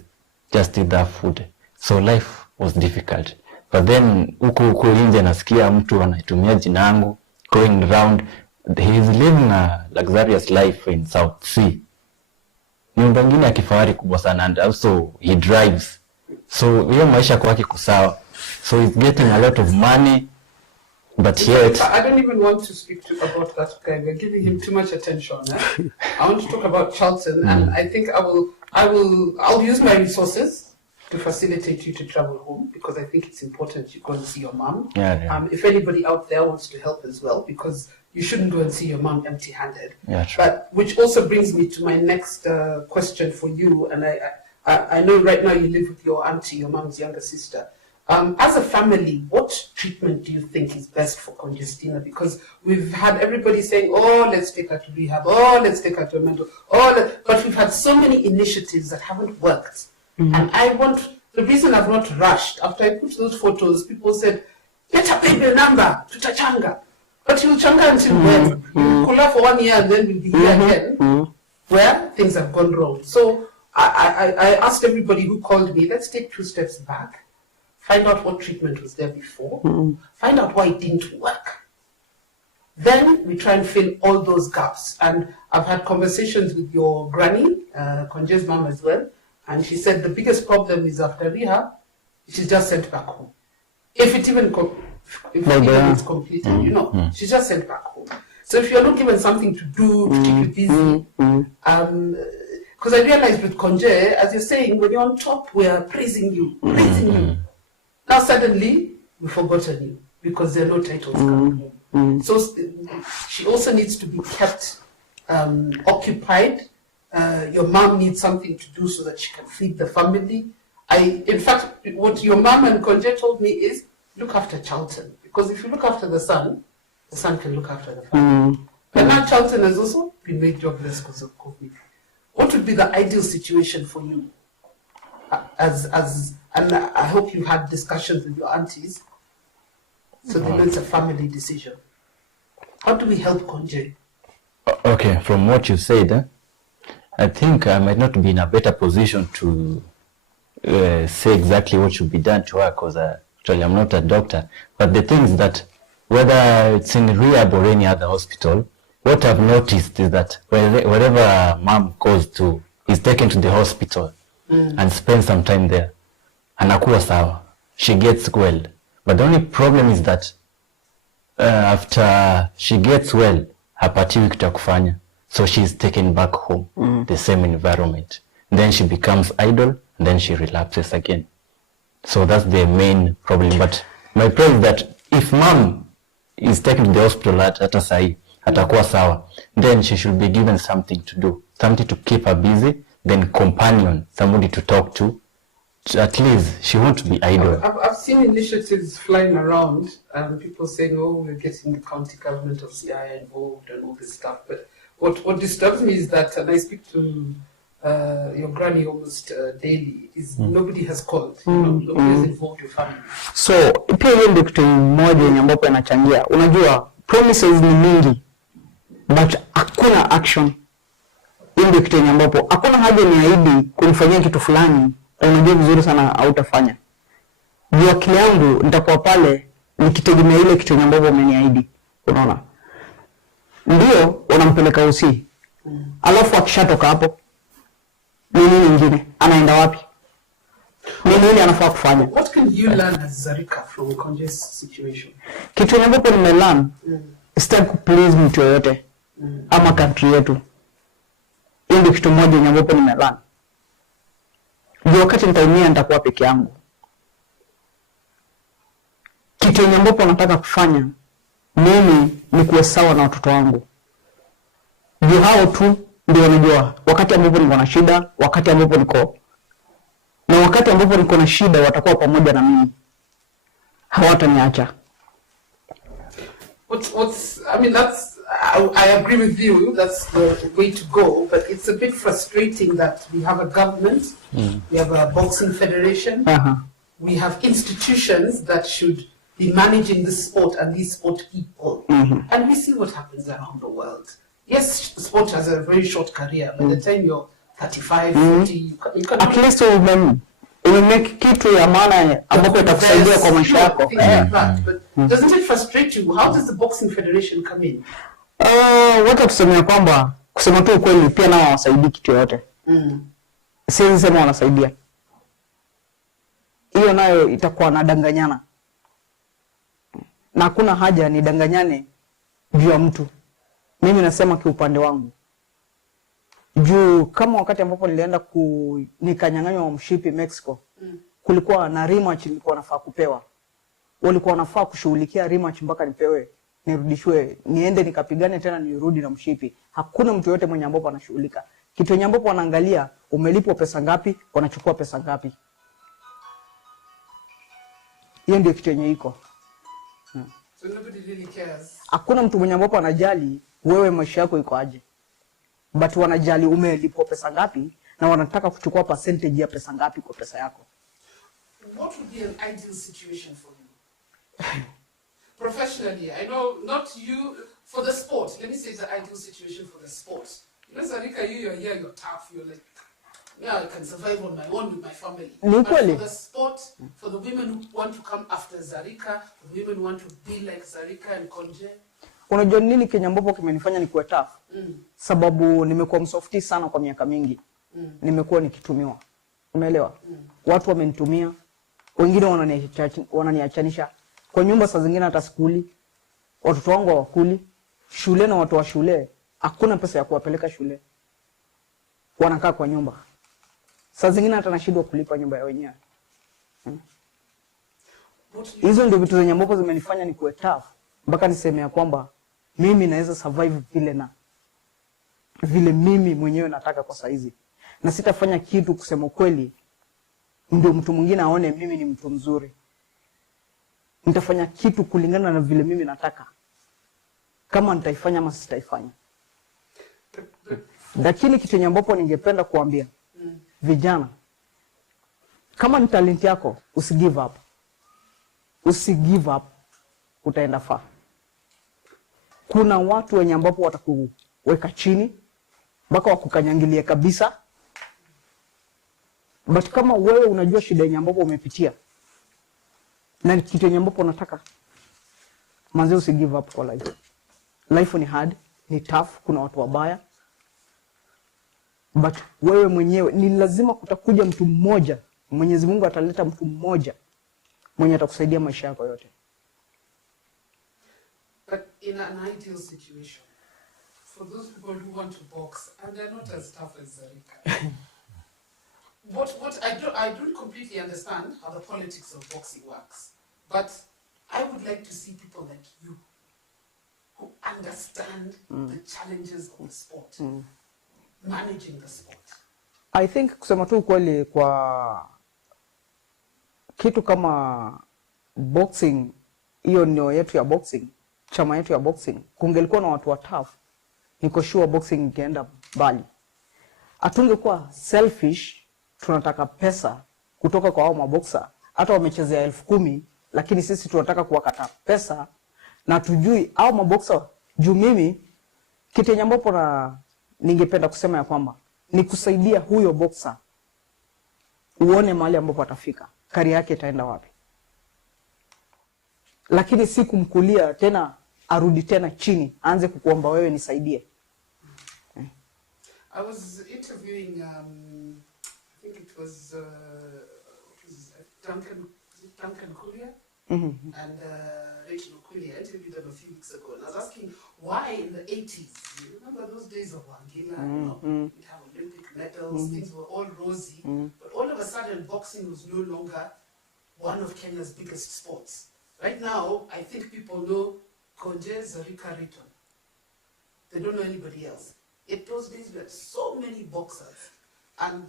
just eat that food. So life was difficult. But then huku nje nasikia mtu anaitumia jina yangu, going around. He is living a luxurious life in South Sea. Nyumba nyingine ya kifahari kubwa sana, and also he drives. So hiyo maisha kwake kusawa. So he's getting a lot of money, but yet I don't even want to speak about that guy. We're giving him too much attention. I want to talk about Charltone, and I think I'll use my resources to facilitate you to travel home, because I think it's important you go and see your mom. If anybody out there wants to help as well, because you shouldn't go and see your mom empty-handed. But which also brings me to my next question for you. And I know right now you live with your auntie, your mom's younger sister. As a family, what treatment do you think is best for Conjestina? Because we've had everybody saying, oh, let's take her to rehab, oh, let's take her to a mental, but we've had so many initiatives that haven't worked. And the reason I've not rushed, after I put those photos, people said, get a pay bill number, tutachanga. But you'll changa until when? You'll cool for 1 year and then we'll be here again, where things have gone wrong. So I asked everybody who called me, let's take 2 steps back, find out what treatment was there before, find out why it didn't work. Then we try and fill all those gaps. And I've had conversations with your granny, Conje's mom as well, and she said the biggest problem is after rehab, she's just sent back home. If it even is completed, she's just sent back home. So if you're not given something to do to keep you busy, because I realized with Conje, as you're saying, when you're on top, we're praising you. Now suddenly, we've forgotten you because there are no titles coming home. So she also needs to be kept occupied. Your mom needs something to do so that she can feed the family. In fact, what your mom and Conje told me is, look after Charltone. Because if you look after the son can look after the family. But now Charltone has also been made jobless because of COVID. What would be the ideal situation for you and I hope you had discussions with your aunties, so they know it's a family decision. How do we help Conje? Okay, from what you said, I think I might not be in a better position to say exactly what should be done to her, because actually I'm not a doctor. But the thing is that whether it's in rehab or any other hospital, what I've noticed is that wherever mom goes to, is taken to the hospital and spends some time there. Anakuwa sawa. She gets well. But the only problem is that after she gets well, hapatiwi kitu ya kufanya. So she's taken back home, the same environment. Then she becomes idle, and then she relapses again. So that's the main problem. But my prayer is that if mom is taken to the hospital hata sahi, atakuwa sawa, then she should be given something to do, something to keep her busy, then companion, somebody to talk to. At least she won't be idle. I've seen initiatives flying around, people saying, oh, we're getting the county government of CI involved and all this stuff. But what disturbs me is that, and I speak to your granny almost daily, is nobody has called. Nobody has involved your family. So, pia hiyo ndio kitu moja yenye ambapo inachangia. Unajua, promises ni mingi, but hakuna action. Hiyo ndio kitu yenye ambapo hakuna haja niahidi kunifanyia kitu fulani, unajua vizuri sana hautafanya. Juu akili yangu nitakuwa pale nikitegemea ile kitu yenye ambapo umeniahidi. Unaona? Ndio unampeleka usi. Alafu akishatoka hapo, nini nyingine? Anaenda wapi? Nini anafaa kufanya? What can you learn as Zarika from Conje's situation? Kitu yenye ambapo nimelearn, sitaki kuplease mtu yoyote ama country yetu. Hiyo ndio kitu moja yenye ambapo nimelearn. Ndio wakati nitaumia nitakuwa peke yangu. Kitu yenye ambapo nataka kufanya mimi ni kuwa sawa na watoto wangu. Ndio hao tu ndio wanajua wakati ambapo niko na shida, wakati ambapo niko na shida watakuwa pamoja na mimi. Hawataniacha. I mean, I agree with you, that's the way to go, but it's a bit frustrating that we have a government, we have a boxing federation, we have institutions that should be managing this sport and these sport people, and we see what happens around the world. Yes, sport has a very short career. By the time you're 35, 40, you can at least umemake kitu ya maana ambapo itakusaidia kwa maisha yako. But doesn't it frustrate you? How does the boxing federation come in? Wacha tuseme kwamba kusema tu ukweli pia nao wasaidii kitu yote. Siwezi sema wanasaidia. Hiyo nayo itakuwa nadanganyana. Na hakuna haja nidanganyane juu ya mtu. Mimi nasema kiupande wangu. Juu kama wakati ambapo nilienda nikanyang'anywa mshipi Mexico, kulikuwa na rematch nilikuwa nafaa kupewa. Walikuwa wanafaa kushughulikia rematch mpaka nipewe, nirudishwe, niende nikapigane tena nirudi na mshipi. Hakuna mtu yote mwenye ambapo anashughulika. Kitu yenye ambapo wanaangalia umelipwa pesa ngapi, wanachukua pesa ngapi. Hiyo ndio kitu yenye iko. So nobody really cares. Hakuna mtu mwenye ambapo anajali wewe maisha yako iko aje. But wanajali umelipwa pesa ngapi na wanataka kuchukua percentage ya pesa ngapi kwa pesa yako. What would be an ideal situation for you? Professionally, I know not you, for the sport. Let me say the ideal situation for the sport. You know, Zarika, you're here, you're tough, you're like, yeah, I can survive on my own with my family. But for the sport, for the women who want to come after Zarika, the women who want to be like Zarika and Conje. Unajua nini Kenya ambapo kimenifanya nikuwe tough? Sababu nimekuwa msofti sana kwa miaka mingi. Nimekuwa nikitumiwa. Umeelewa? Watu wamenitumia, wengine wananiachanisha. Kwa nyumba saa zingine hata skuli, watoto wangu hawakuli, shule na watu wa shule, hakuna pesa ya kuwapeleka shule. Wanakaa kwa nyumba. Saa zingine hata nashindwa kulipa nyumba ya wenyewe. Hizo ndio vitu zenye ambapo zimenifanya nikuwe tough. Mpaka niseme ya kwamba mimi naweza survive vile mimi mwenyewe nataka kwa saizi. Na sitafanya kitu kusema kweli ndio mtu mwingine aone mimi ni mtu mzuri. Nitafanya kitu kulingana na vile mimi nataka. Kama nitaifanya ama sitaifanya. Lakini kitu yenye ambapo ningependa kuambia vijana, Kama ni talent yako, usigive up. Usigive up, utaenda far. Kuna watu wenye ambapo watakuweka chini, mpaka wakukanyangilie kabisa. But kama wewe unajua shida yenye ambapo umepitia, na kitu yenye ambapo unataka, manze usigive up kwa life. Life ni hard, ni tough, kuna watu wabaya. But wewe mwenyewe, ni lazima kutakuja mtu mmoja, Mwenyezi Mungu ataleta mtu mmoja mwenye atakusaidia maisha yako yote. But in an ideal situation, for those people who want to box and they're not as tough as Zarika, I don't completely understand how the politics of boxing works, but I would like to see people like you who understand the challenges of the sport, managing the sport. I think kusema tu kweli, kwa kitu kama boxing, hiyo ndio yetu ya boxing, chama yetu ya boxing, kungelikuwa na watu wa tough, niko sure boxing ingeenda mbali. Atungekuwa selfish, tunataka pesa kutoka kwa hao maboxer, hata wamechezea 10,000, lakini sisi tunataka kuwakata pesa, na tujui hao maboxer. Juu mimi kitu yenye ambapo na ningependa kusema ya kwamba ni kusaidia huyo boxer uone mahali ambapo atafika, kari yake itaenda wapi, lakini si kumkulia tena arudi tena chini aanze kukuomba wewe nisaidie. I was interviewing I think it was Duncan Kulia and Rachel Kulia. I interviewed them a few weeks ago, and I was asking why in the 80s, you remember those days of Wangila, we'd have Olympic medals, things were all rosy, but all of a sudden boxing was no longer one of Kenya's biggest sports. Right now, I think people know Conjestina Achieng. They don't know anybody else. In those days, we had so many boxers. And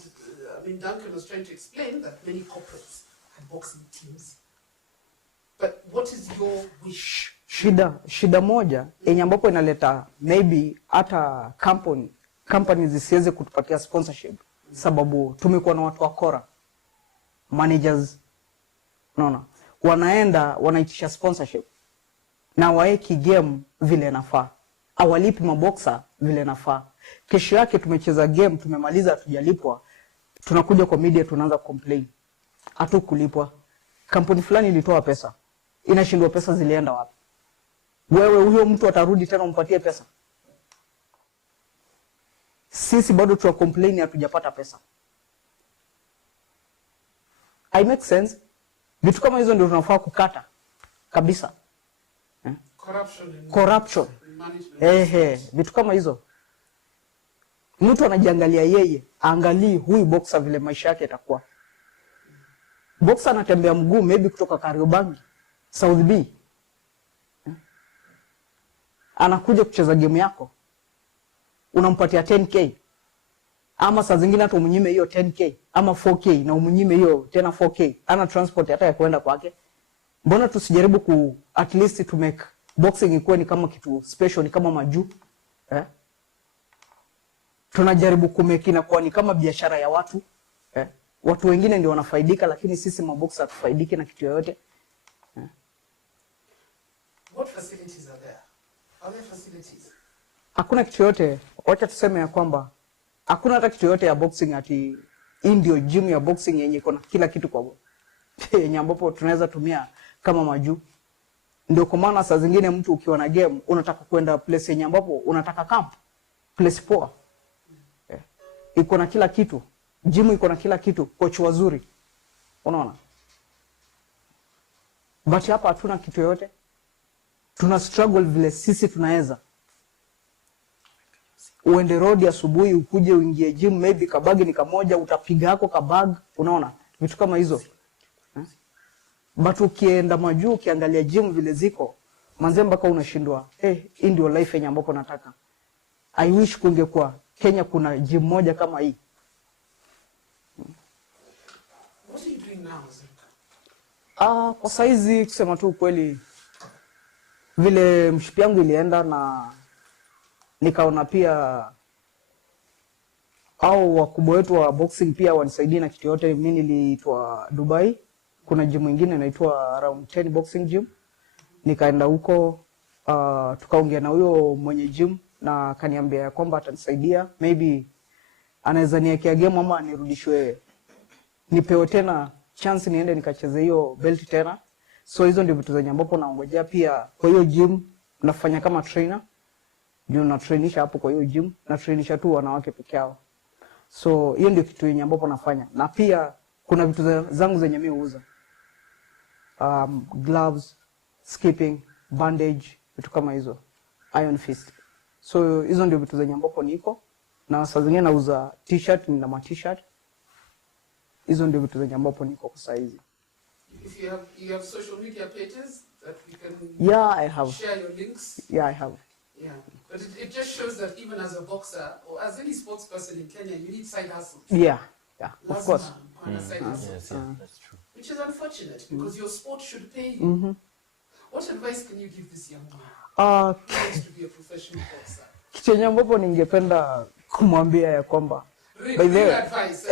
Duncan was trying to explain that many corporates had boxing teams. But what is your wish? Shida moja yenye ambapo inaleta maybe hata companies zisiweze kutupatia sponsorship, sababu tumekuwa na watu wakora, managers, wanaenda wanaitisha sponsorship na waeki game vile nafaa, awalipi maboxer vile nafaa. Kesho yake tumecheza game, tumemaliza, hatujalipwa, tunakuja kwa media tunaanza complain, hatukulipwa. Kampuni fulani ilitoa pesa, inashindwa pesa zilienda wapi? Wewe huyo mtu atarudi tena umpatie pesa? Sisi bado tuwa complain hatujapata pesa. I make sense? Vitu kama hizo ndio tunafaa kukata kabisa. Corruption. Vitu kama hizo. Mtu anajiangalia yeye, angalii huyu boxer vile maisha yake itakuwa. Boxer anatembea mguu maybe kutoka Kariobangi, South B. Anakuja kucheza game yako, unampatia 10k. Ama saa zingine hata umunyime hiyo 10k ama 4k na umunyime hiyo tena 4k. Ana transport hata ya kwenda kwake. Mbona tusijaribu at least to make boxing ikuwe ni kama kitu special, ni kama majuu? Tunajaribu kumeki na kuwa ni kama biashara ya watu. Watu wengine ndio wanafaidika, lakini sisi maboxer hatufaidiki na kitu yoyote. What facilities are there? Are there facilities? Hakuna kitu yote. Wacha tuseme ya kwamba hakuna hata kitu yote ya boxing ati ndio gym ya boxing yenye iko na kila kitu kwa yenye ambapo tunaweza tumia kama majuu. Ndio kwa maana saa zingine mtu ukiwa na game unataka kwenda place yenye ambapo unataka camp, place poa. Iko na kila kitu. Gym iko na kila kitu, coach wazuri. Unaona? But hapa hatuna kitu yote. Tuna struggle vile sisi tunaweza. Uende road asubuhi ukuje uingie gym, maybe kabagi ni kamoja, utapiga hako kabag, unaona? Vitu kama hizo. But ukienda majuu ukiangalia gym vile ziko, manze mpaka unashindwa, hii ndio life yenye ambapo nataka. I wish kungekuwa Kenya kuna gym moja kama hii. What are you doing now, Zarika? Kwa saizi kusema tu kweli vile mshipi yangu ilienda, na nikaona pia au wakubwa wetu wa boxing pia wanisaidie na kitu yote. Mimi niliitwa Dubai, kuna gym nyingine inaitwa Round 10 Boxing Gym. Nikaenda huko, tukaongea na huyo mwenye gym na akaniambia kwamba atanisaidia, maybe anaweza niwekea game ama nirudishwe, nipewe tena chance niende nikacheze hiyo belt tena. So hizo ndio vitu zenye ambapo naongojea. Pia kwa hiyo gym nafanya kama trainer, ndio na trainisha hapo kwa hiyo gym, na trainisha tu wanawake peke yao. So hiyo ndio kitu yenye ambapo nafanya. Na pia kuna vitu zangu zenye mimi huuza, gloves, skipping, bandage, vitu kama hizo, iron fist. So hizo ndio vitu zenye ambapo niko, na saa zingine nauza t-shirt, nina ma t-shirt. Hizo ndio vitu zenye ambapo niko kwa saa hizi. If you have social media pages that we can I have. Share your links. Yeah, I have. Yeah, but it just shows that even as a boxer or as any sports person in Kenya, you need side hustles. Yeah, of course. Side hustles. Yes, that's true. Which is unfortunate because your sport should pay you. What advice can you give this young man who wants to be a professional boxer? Kitu yenye ambapo ningependa kumwambia ya kwamba Real advice.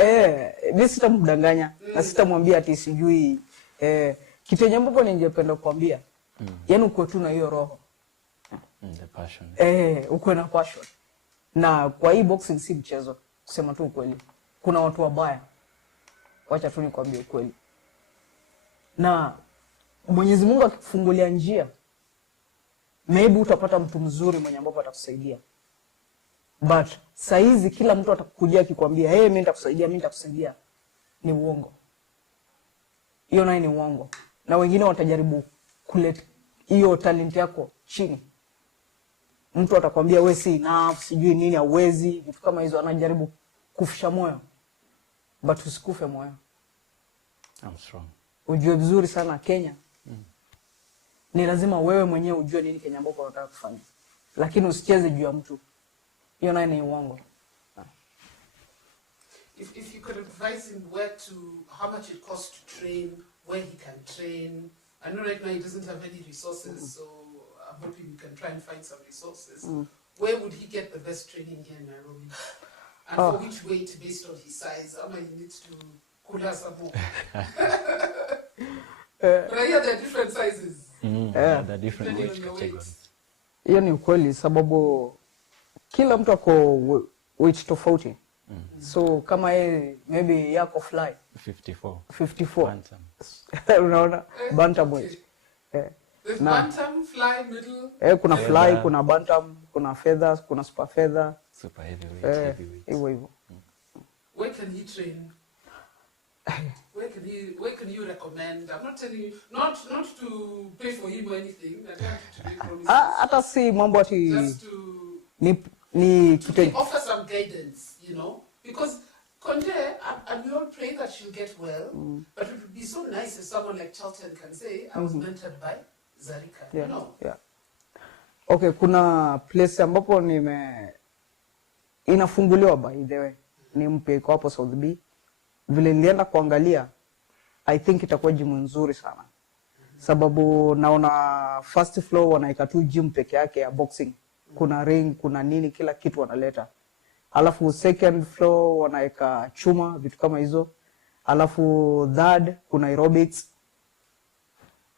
Mimi sitamdanganya na sitamwambia ati sijui. Kitu yenye ambapo ningependa kuambia, yani uko tu na hiyo roho. The passion. Uko na passion. Na kwa hii boxing si mchezo, kusema tu ukweli. Kuna watu wabaya. Wacha tu nikwambie ukweli. Na Mwenyezi Mungu akikufungulia njia, maybe utapata mtu mzuri mwenye ambapo atakusaidia. But saizi kila mtu atakujia akikwambia, mimi nitakusaidia, ni uongo. Hiyo nayo ni uongo. Na wengine watajaribu kuleta hiyo talent yako chini. Mtu atakwambia wewe si enough, sijui nini, hauwezi, vitu kama hizo, anajaribu kufisha moyo. But usikufe moyo. I'm strong. Ujue vizuri sana Kenya. Ni lazima wewe mwenyewe ujue nini Kenya ambapo unataka kufanya. Lakini usicheze juu ya mtu. Hiyo nayo ni uongo. If you could advise him how much it costs to train, where he can train. I know right now he doesn't have any resources, so I'm hoping we can try and find some resources. Where would he get the best training here in Nairobi? And for which weight based on his size? Ama he needs to cool us some more. But I hear there are different sizes. There are different weight categories. Hiyo ni ukweli sababu kila mtu ako weight tofauti. So kama yeye maybe yako fly 54 bantam. Unaona bantam weight. There's bantam, fly, middle. Kuna fly, kuna bantam, kuna feathers, kuna super feather, super heavyweight, heavyweight. Hivyo. Where can he train? Where can you recommend? I'm not telling you not to pay for him or anything. I don't want you to make promises. Hata si mambo ati just to offer some guidance, you know, because Conje, and we all pray that she'll get well, but it would be so nice if someone like Charltone can say, I was mentored by Zarika, you know. Yeah. Okay, kuna place ambapo inafunguliwa by the way. Ni mpya iko hapo South B. Vile nilienda kuangalia, I think itakuwa gym nzuri sana. Sababu naona first floor wanaika tu gym peke yake ya boxing. Kuna ring, kuna nini, kila kitu wanaleta. Alafu second floor wanaika chuma, vitu kama hizo. Alafu third kuna aerobics.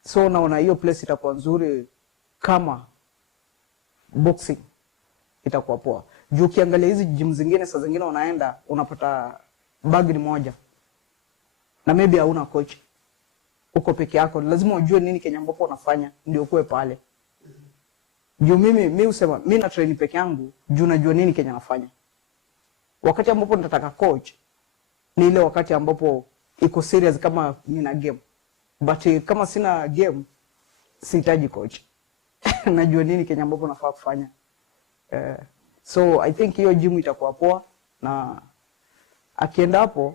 So naona hiyo place itakuwa nzuri kama boxing itakuwa poa. Juu ukiangalia hizi gym zingine saa zingine unaenda unapata bag ni moja. Na maybe hauna coach. Uko peke yako, lazima ujue nini Kenya ambapo unafanya ndio ukue pale. Juu mimi usema mimi na train peke yangu, juu najua nini Kenya nafanya. Wakati ambapo nitataka coach ni ile wakati ambapo iko serious kama nina game. But kama sina game sihitaji coach. Najua nini Kenya ambapo nafaa kufanya. So I think hiyo gym itakuwa poa, na akienda hapo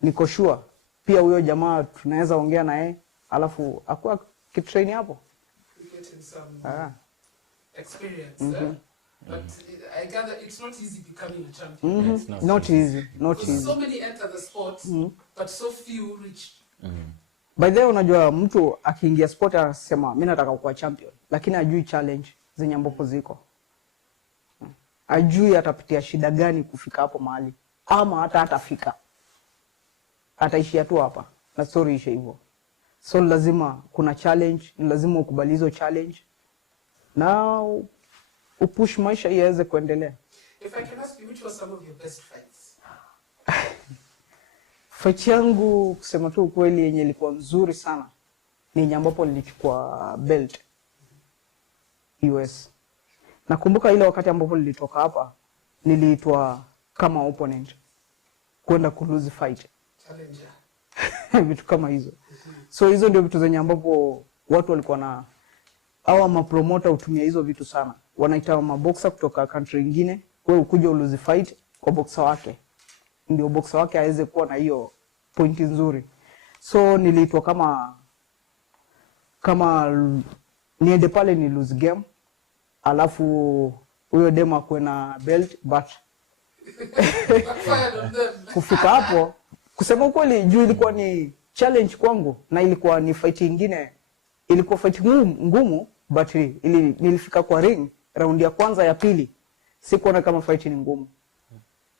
niko sure pia huyo jamaa tunaweza ongea na yeye alafu akua kitrain hapo. Getting some experience. But I gather it's not easy becoming a champion. It's Not easy. So many enter the sport, but so few reach. By the way, unajua mtu akiingia sport anasema mimi nataka kuwa champion, lakini hajui challenge zenye ambapo ziko. ajui atapitia shida gani kufika hapo mahali, ama hata atafika, ataishia tu hapa na story ishe hivyo. So lazima kuna challenge, lazima ukubali hizo challenge na upush maisha iweze kuendelea. If I can ask you, which was some of your best fights? Fight yangu kusema tu ukweli yenye ilikuwa nzuri sana ni yenye ambapo nilichukua belt US. Nakumbuka ile wakati ambapo nilitoka hapa niliitwa kama opponent kwenda ku lose fight. Challenger. Vitu kama hizo. So hizo ndio vitu zenye ambapo watu walikuwa na au mapromoter hutumia hizo vitu sana. Wanaita maboxer kutoka country nyingine, wewe ukuja lose fight kwa boxer wake. Ndio boxer wake aweze kuwa na hiyo pointi nzuri. So niliitwa kama niende pale ni lose game, alafu huyo demo akuwe na belt, but kufika hapo kusema ukweli juu ilikuwa ni challenge kwangu na ilikuwa ni fight nyingine, ilikuwa fight ngumu, but nilifika kwa ring round ya kwanza ya pili sikuona kama fight ni ngumu.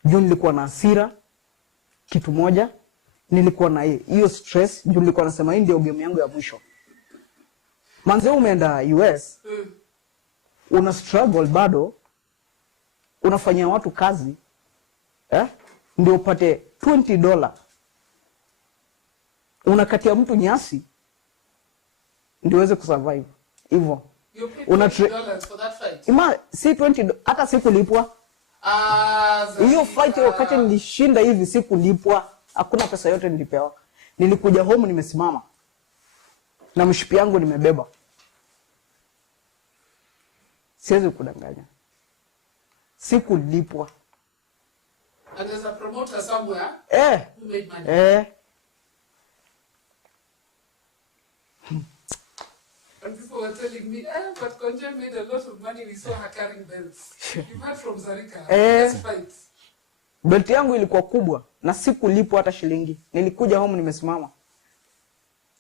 Juu nilikuwa na hasira kitu moja, nilikuwa na hiyo stress, juu nilikuwa nasema hii ndio game yangu ya mwisho. Manze umeenda US, una struggle bado, unafanyia watu kazi, ndio upate $20. Unakatia mtu nyasi ndio uweze kusurvive. Hivyo. You paid $20 for that fight? Si $20, hata sikulipwa. Hiyo fight wakati nilishinda hivi sikulipwa. Hakuna pesa yote nilipewa. Nilikuja home nimesimama. Na mshipi yangu nimebeba. Siwezi kudanganya. Sikulipwa. And there's a promoter somewhere who made money. And people were telling me, but Conje made a lot of money. We saw her carrying belts. You heard from Zarika. Let's fight. Belt yangu ilikuwa kubwa na sikulipwa hata shilingi. Nilikuja home nimesimama.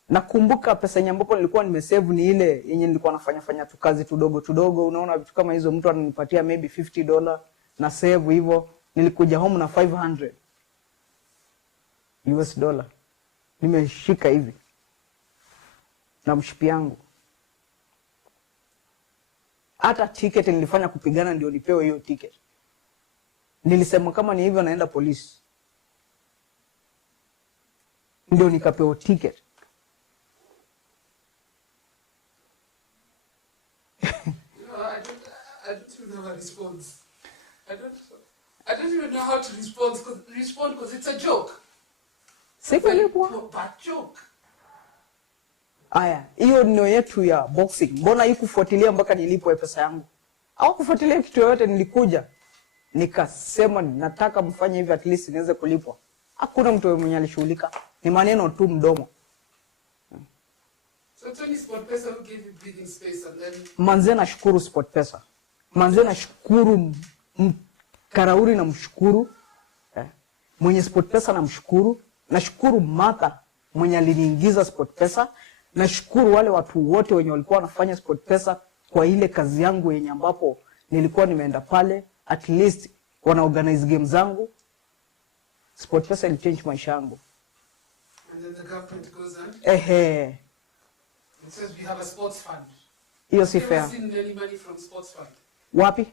Nakumbuka pesa nyambapo nilikuwa nimesave ni ile yenye nilikuwa nafanya tu kazi tudogo, unaona vitu kama hizo mtu ananipatia maybe $50 na save hivyo. Nilikuja home na $500 US dollar. Nimeshika hivi na mshipi yangu. Hata ticket nilifanya kupigana ndio nipewe hiyo ticket. Nilisema kama ni hivyo naenda polisi, ndio nikapewa ticket. I don't even have a response. I don't even know how to respond because it's a joke. Sikulipwa. Bad joke. Aya, hiyo ndio yetu ya boxing. Mbona hikufuatilia mpaka nilipwe pesa yangu? Au kufuatilia kitu yote nilikuja. Nikasema nataka mfanye hivi at least niweze kulipwa. Hakuna mtu mwenye alishughulika. Ni maneno tu mdomo. So Tony SportPesa who gave you breathing space and then Manze nashukuru SportPesa. Manze nashukuru Karauri na mshukuru. Mwenye SportPesa na mshukuru. Nashukuru Martha mwenye aliniingiza SportPesa. Nashukuru wale watu wote wenye walikuwa wanafanya SportPesa kwa ile kazi yangu yenye ambapo nilikuwa nimeenda pale, at least wana organize game zangu. SportPesa ili change maisha yangu. And then the government goes on. It says we have a sports fund. Hiyo si Have you ever fair. seen any money from sports fund? Wapi?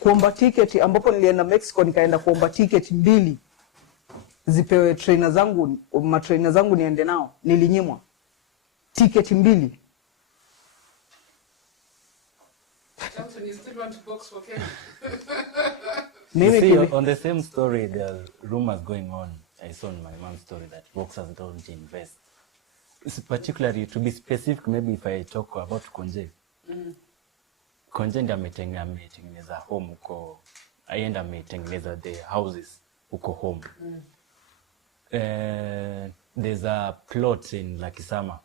Kuomba tiketi ambapo nilienda Mexico nikaenda kuomba tiketi 2 zipewe trainer zangu, matrainer zangu niende nao, nilinyimwa tiketi 2. Charltone, you still want to box for Kenya? You see, on the same story, there are rumors going on. I saw in my mom's story that boxers don't invest. It's particularly, to be specific, maybe if I talk about Conje. Conje ndiye ametengeneza home huko, aienda ametengeneza the houses huko home. There's a plot in Lakisama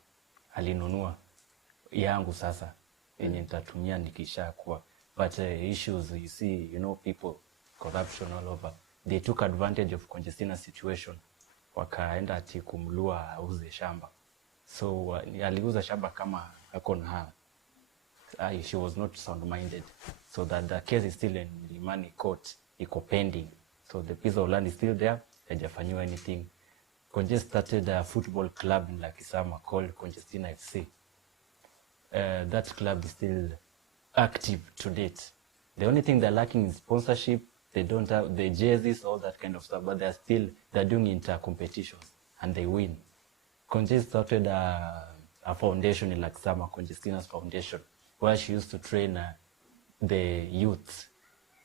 alinunua yangu sasa yenye nitatumia nikishakuwa, but issues you see, you know, people, corruption all over, they took advantage of Conjestina situation, wakaenda ati kumlua auze shamba, so aliuza shamba kama ako na she was not sound-minded. So that the case is still in Limani court, iko pending. So the piece of land is still there, hajafanyiwa anything. Conje started a football club in Lakisama called Conjestina FC. That club is still active to date. The only thing they're lacking is sponsorship. They don't have the jerseys, all that kind of stuff, but they're doing inter-competitions, and they win. Conje started a foundation in Lakisama, Conjestina's Foundation, where she used to train the youth,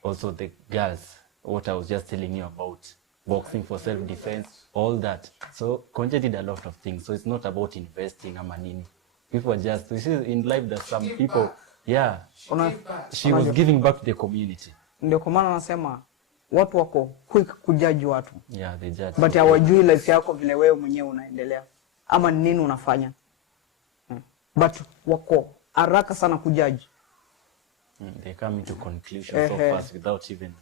also the girls, what I was just telling you about, boxing for self-defense, all that. So Conje did a lot of things. So it's not about investing or money. People are just, you see, in life there's some people, back. Yeah, she was giving back to the community. Ndio kwa maana nasema watu wako quick kujudge watu. Yeah, they judge. But hawajui life yako vile wewe mwenyewe unaendelea ama nini unafanya. But wako haraka sana kujudge. They come into conclusion so fast without even.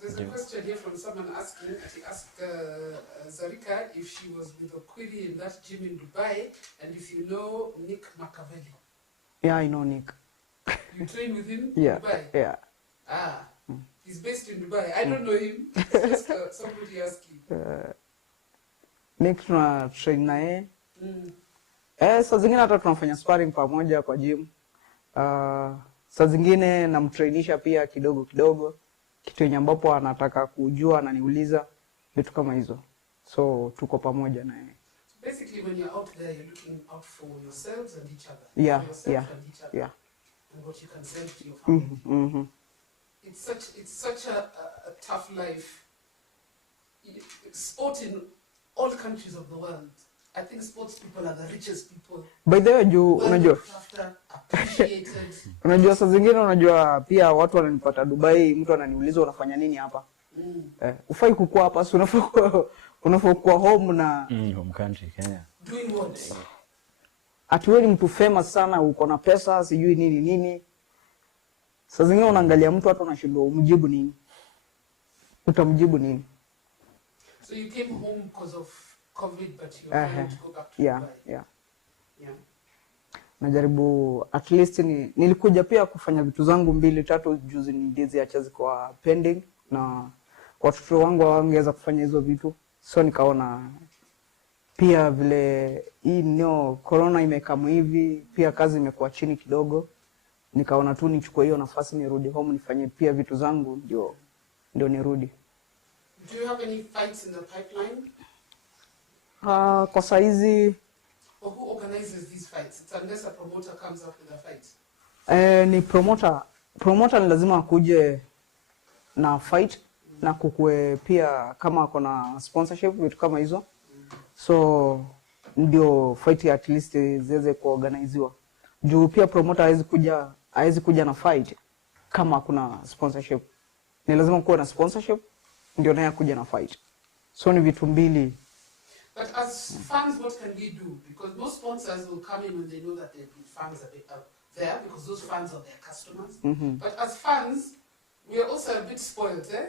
There's a question here from someone asking. He asked Zarika if she was with Okwiri in that gym in Dubai, and if you know Nick Machiavelli. Yeah, I know Nick. You train with him Yeah, in Dubai? yeah. Ah, he's based in Dubai. I don't know him. Just somebody asking. Nick tuna train naye. Saa zingine hata tunafanya sparring pamoja kwa gym. Saa zingine namtrainisha pia kidogo kidogo. Kitu yenye ambapo anataka kujua ananiuliza vitu kama hizo. So tuko pamoja naye. Basically, when you're out there, you're looking out for yourselves and each other. Yeah, for yourself yeah, and each other. yeah. And what you can send to your family. Mm-hmm. It's such a tough life. Sport in all countries of the world. I think sports people are the richest people. By the way, unajua appreciated. Unajua saa zingine unajua pia watu wananipata Dubai, mtu ananiuliza unafanya nini hapa? Ufai kukua hapa, si unafaa kuwa home na home country Kenya. Doing what? Atuweni mtu famous sana, uko na pesa, sijui nini. Saa zingine unaangalia mtu hata unashindwa umjibu nini? Utamjibu nini? So you came home because of COVID, but you wanted to go back to Dubai. Yeah. Yeah. Najaribu at least nilikuja pia kufanya vitu zangu 2-3 juzi niliziacha ziko pending na watoto wangu hawangeweza kufanya hizo vitu. So nikaona pia vile hii corona imekamu hivi, pia kazi imekuwa chini kidogo. Nikaona tu nichukue hiyo nafasi nirudi home nifanye pia vitu zangu ndio nirudi. Do you have any fights in the pipeline? Kwa saizi Or who organizes these fights? It's unless a promoter comes up with a fight. Ni promoter ni lazima akuje na fight na kukue pia kama kuna sponsorship vitu kama hizo. So ndio fight at least ziweze kuorganiziwa. Juu pia promoter hawezi kuja na fight kama kuna sponsorship. Ni lazima kuwe na sponsorship ndio naye kuja na fight. So ni vitu mbili. But as fans, what can we do? Because most sponsors will come in when they know that their fans are there, because those fans are their customers. But as fans, we are also a bit spoiled, eh?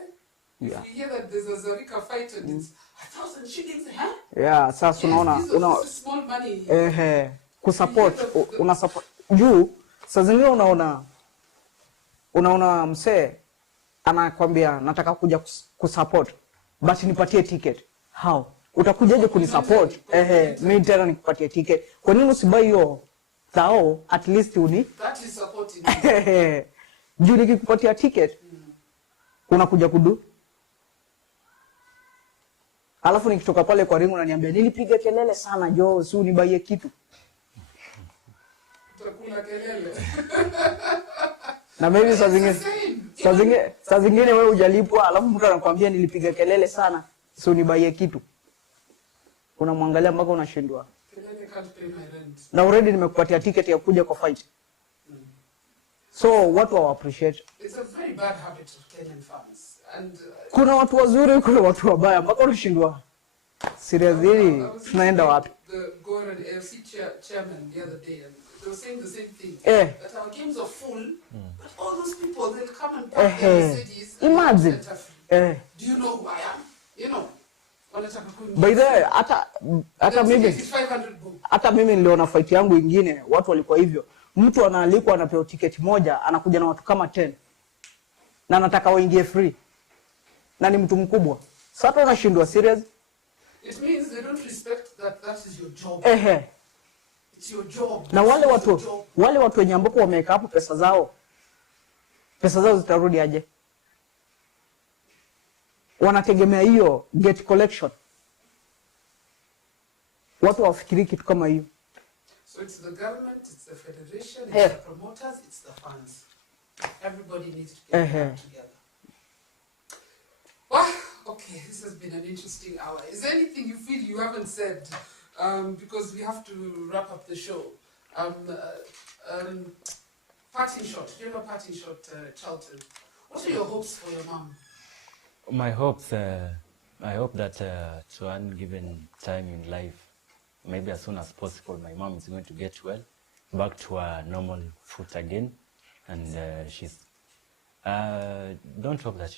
Yeah. If we hear that there's a Zarika fight and it's 1,000 shillings, huh? Yeah, sasa unaona small money. Kusupport, una support. Juu saa zingine unaona msee anakwambia nataka kuja kusupport but nipatie ticket. How? Utakujaje kunisupport? Mimi tena nikupatie ticket. Kwa nini usibai hiyo thao at least That is supporting. Juu nikikupatia ticket unakuja kudu. Alafu nikitoka pale kwa ringo unaniambia nilipiga kelele sana jo, si unibaie kitu. Utakula kelele. Na maybe saa zingine wewe hujalipwa, alafu mtu anakuambia nilipiga kelele sana, si unibaie kitu. Unamwangalia mpaka unashindwa. Kelele can't pay my rent. Na already nimekupatia ticket ya kuja kwa fight. So watu wa appreciate. It's a very bad habit of Kenyan fans. And kuna watu wazuri, kuna watu wabaya mpaka unashindwa. Seriously, tunaenda wapi? The Goran AFC chairman the other day, and they were saying the same thing. That our games are full, but all those people, they'll come and park their cities. Imagine. Do you know who I am? You know. By the way, hata mimi 500 bob. Hata mimi niliona fight yangu ingine, watu walikuwa hivyo. mtu anaalikwa anapewa tiketi moja, anakuja na watu kama 10. Na anataka waingie free. Na ni mtu mkubwa. Sasa unashindwa serious? It means they don't respect that is your job. It's your job. Na wale watu wenye ambao wameweka hapo pesa zao zitarudi aje? Wanategemea hiyo gate collection. Watu wafikiri kitu kama hiyo. So it's the government, it's the federation, it's the promoters, it's the funds. Everybody needs to get together. Well, okay, this has been an interesting hour. Is there anything you feel you haven't said? Because we have to wrap up the show. Parting shot. Do you have a parting shot, Charltone? What are your hopes for your mom? My hopes, I hope that to one given time in life, maybe as soon as possible, my mom is going to get well, back to her normal foot again, and she's. Don't hope that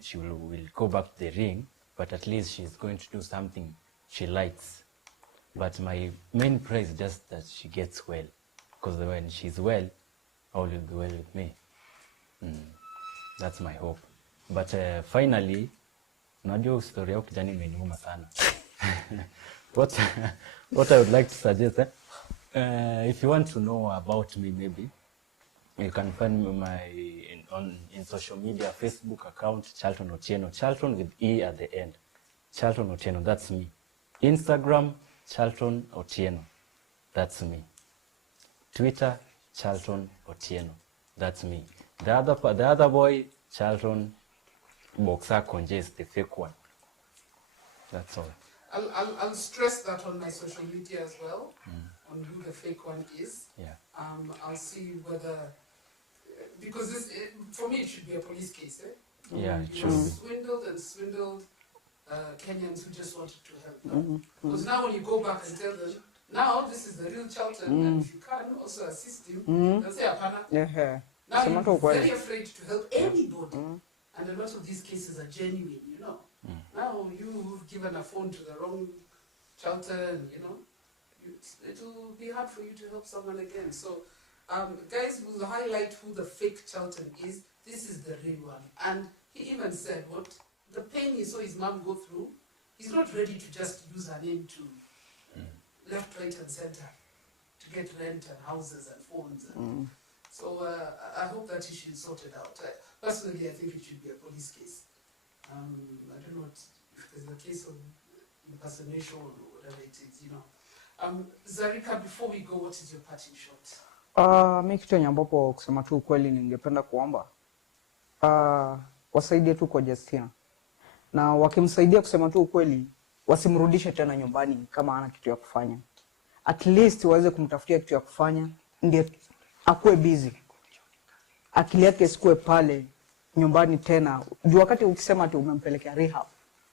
she will go back to the ring, but at least she's going to do something she likes. But my main prayer is just that she gets well, because when she's well, all will be well with me. That's my hope. But finally, unajua story yako kijana imeniuma sana. What I would like to suggest, if you want to know about me, maybe you can find me in social media, Facebook account, Charltone Otieno. Charltone with E at the end. Charltone Otieno, that's me. Instagram, Charltone Otieno, that's me. Twitter, Charltone Otieno, that's me. The other boy, Charltone Boxer Conjes, the fake one. That's all. I'll stress that on my social media as well, on who the fake one is. Yeah. I'll see whether, because for me it should be a police case. Yeah, it should be. Swindled Kenyans who just wanted to help them. Because now when you go back and tell them, now this is the real Charltone, and if you can also assist him, they'll say, Apana. Now you're very afraid to help anybody. And a lot of these cases are genuine, you know. Now you've given a phone to the wrong Charltone, you know. It will be hard for you to help someone again. So, guys, we'll highlight who the fake Charltone is. This is the real one. And he even said what the pain he saw his mom go through, he's not ready to just use her name to left, right, and center to get rent and houses and phones. And so I hope that issue is sorted out. Personally, I think it should be a police case. I don't know if there's a case of impersonation or whatever it is, you know. Zarika, before we go, what is your parting shot? Mimi kitu ambapo kusema tu kweli ningependa kuomba wasaidie tu Conjestina. Na wakimsaidia kusema tu ukweli, wasimrudishe tena nyumbani kama hana kitu ya kufanya. At least waweze kumtafutia kitu ya kufanya, ndiye akuwe busy. Akili yake isikue pale nyumbani tena. Juu wakati ukisema tu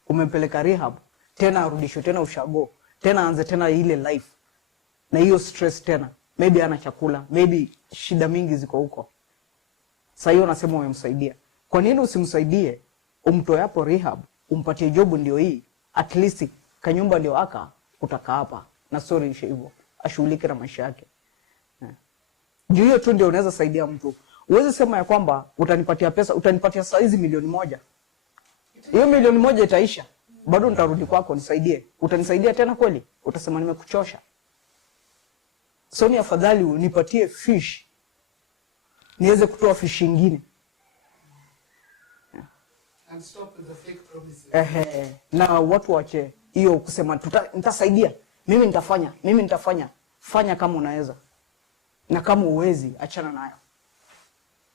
umempeleka rehab, tena arudishwe tena ushago, tena aanze tena ile life. Na hiyo stress tena. Maybe ana chakula, maybe shida mingi ziko huko. Sasa hiyo unasema umemsaidia. Kwa nini usimsaidie? Umtoe hapo rehab, umpatie job ndio hii. At least kanyumba ndio utaka hapa. Na story ishe hivyo. Ashughulike na maisha yake. Juu hiyo tu ndio unaweza saidia mtu. Uweze sema ya kwamba utanipatia pesa, utanipatia saa hizi 1,000,000. Hiyo 1,000,000 itaisha. Bado nitarudi kwako nisaidie. Utanisaidia tena kweli? Utasema nimekuchosha. So ni afadhali unipatie fish. Niweze kutoa fish nyingine. And stop with the fake promises. Na watu wache hiyo kusema nitasaidia. Mimi nitafanya. Fanya kama unaweza. Na kama uwezi achana nayo.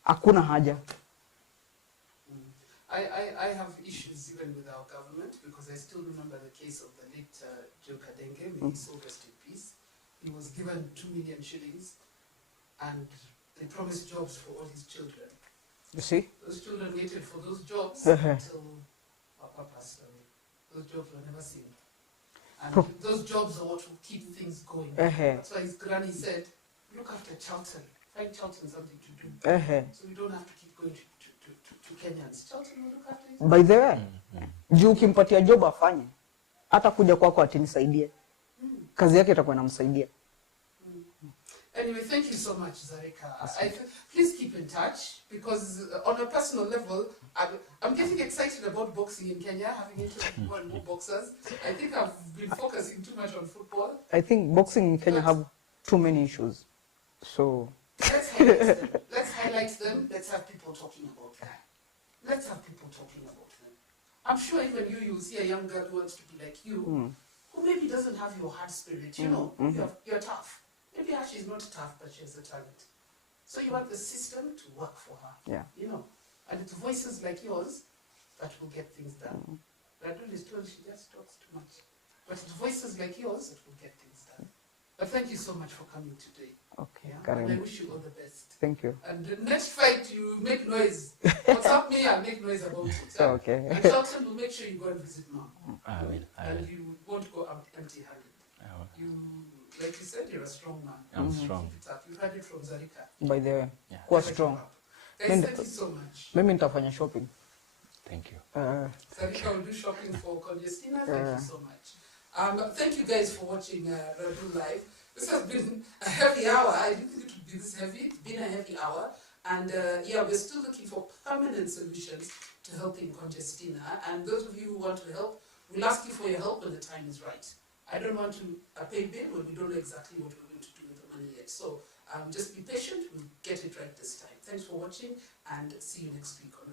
Hakuna haja. I have issues even with our government because I still remember the case of the late Joe Kadenge, may his soul rest in peace. He was given 2 million shillings and they promised jobs for all his children. You see? Those children waited for those jobs until Papa passed away. Those jobs were never seen. And those jobs are what will keep things going. That's why his granny said, look after Charltone. Find Charltone something to do. So we don't have to keep going to Kenyans. Charltone will look after his. By the way, juu ukimpatia job afanye, hata kuja kwako atinisaidie. Kazi yake itakuwa inamsaidia. Anyway, thank you so much, Zarika. Please keep in touch, because on a personal level, I'm getting excited about boxing in Kenya, having interviewed more and more boxers. I think I've been focusing too much on football. I think boxing in Kenya have too many issues. So let's highlight them. Let's highlight them. Let's have people talking about them. Let's have people talking about them. I'm sure even you'll see a young girl who wants to be like you, who maybe doesn't have your hard spirit, you know, you're tough. Maybe she's not tough, but she has a talent. So you want the system to work for her. Yeah. You know, and it's voices like yours that will get things done. Radull is told she just talks too much. But it's voices like yours that will get things done. But thank you so much for coming today. okay, Yeah? And I Karen. wish you all the best. Thank you. And the next fight, you make noise. WhatsApp me, I'll make noise about it. Yeah? Okay. And Charltone will make sure you go and visit Mom. I will. And you won't go empty-handed. You, like you said, you're a strong man. I'm strong. Keep it up. You've heard it from Zarika. By the way, Yeah. kuwa Keep it strong. up. Guys, thank you so much. Mimi nitafanya shopping. Thank you. Zarika will do shopping for Conjestina. Thank you so much. Thank you guys for watching Radull Live. This has been a heavy hour. I didn't think it would be this heavy. It's been a heavy hour. And yeah, we're still looking for permanent solutions to helping Conjestina. And those of you who want to help, we'll ask you for your help when the time is right. I don't want to pay bill when we don't know exactly what we're going to do with the money yet. So just be patient. We'll get it right this time. Thanks for watching, and see you next week on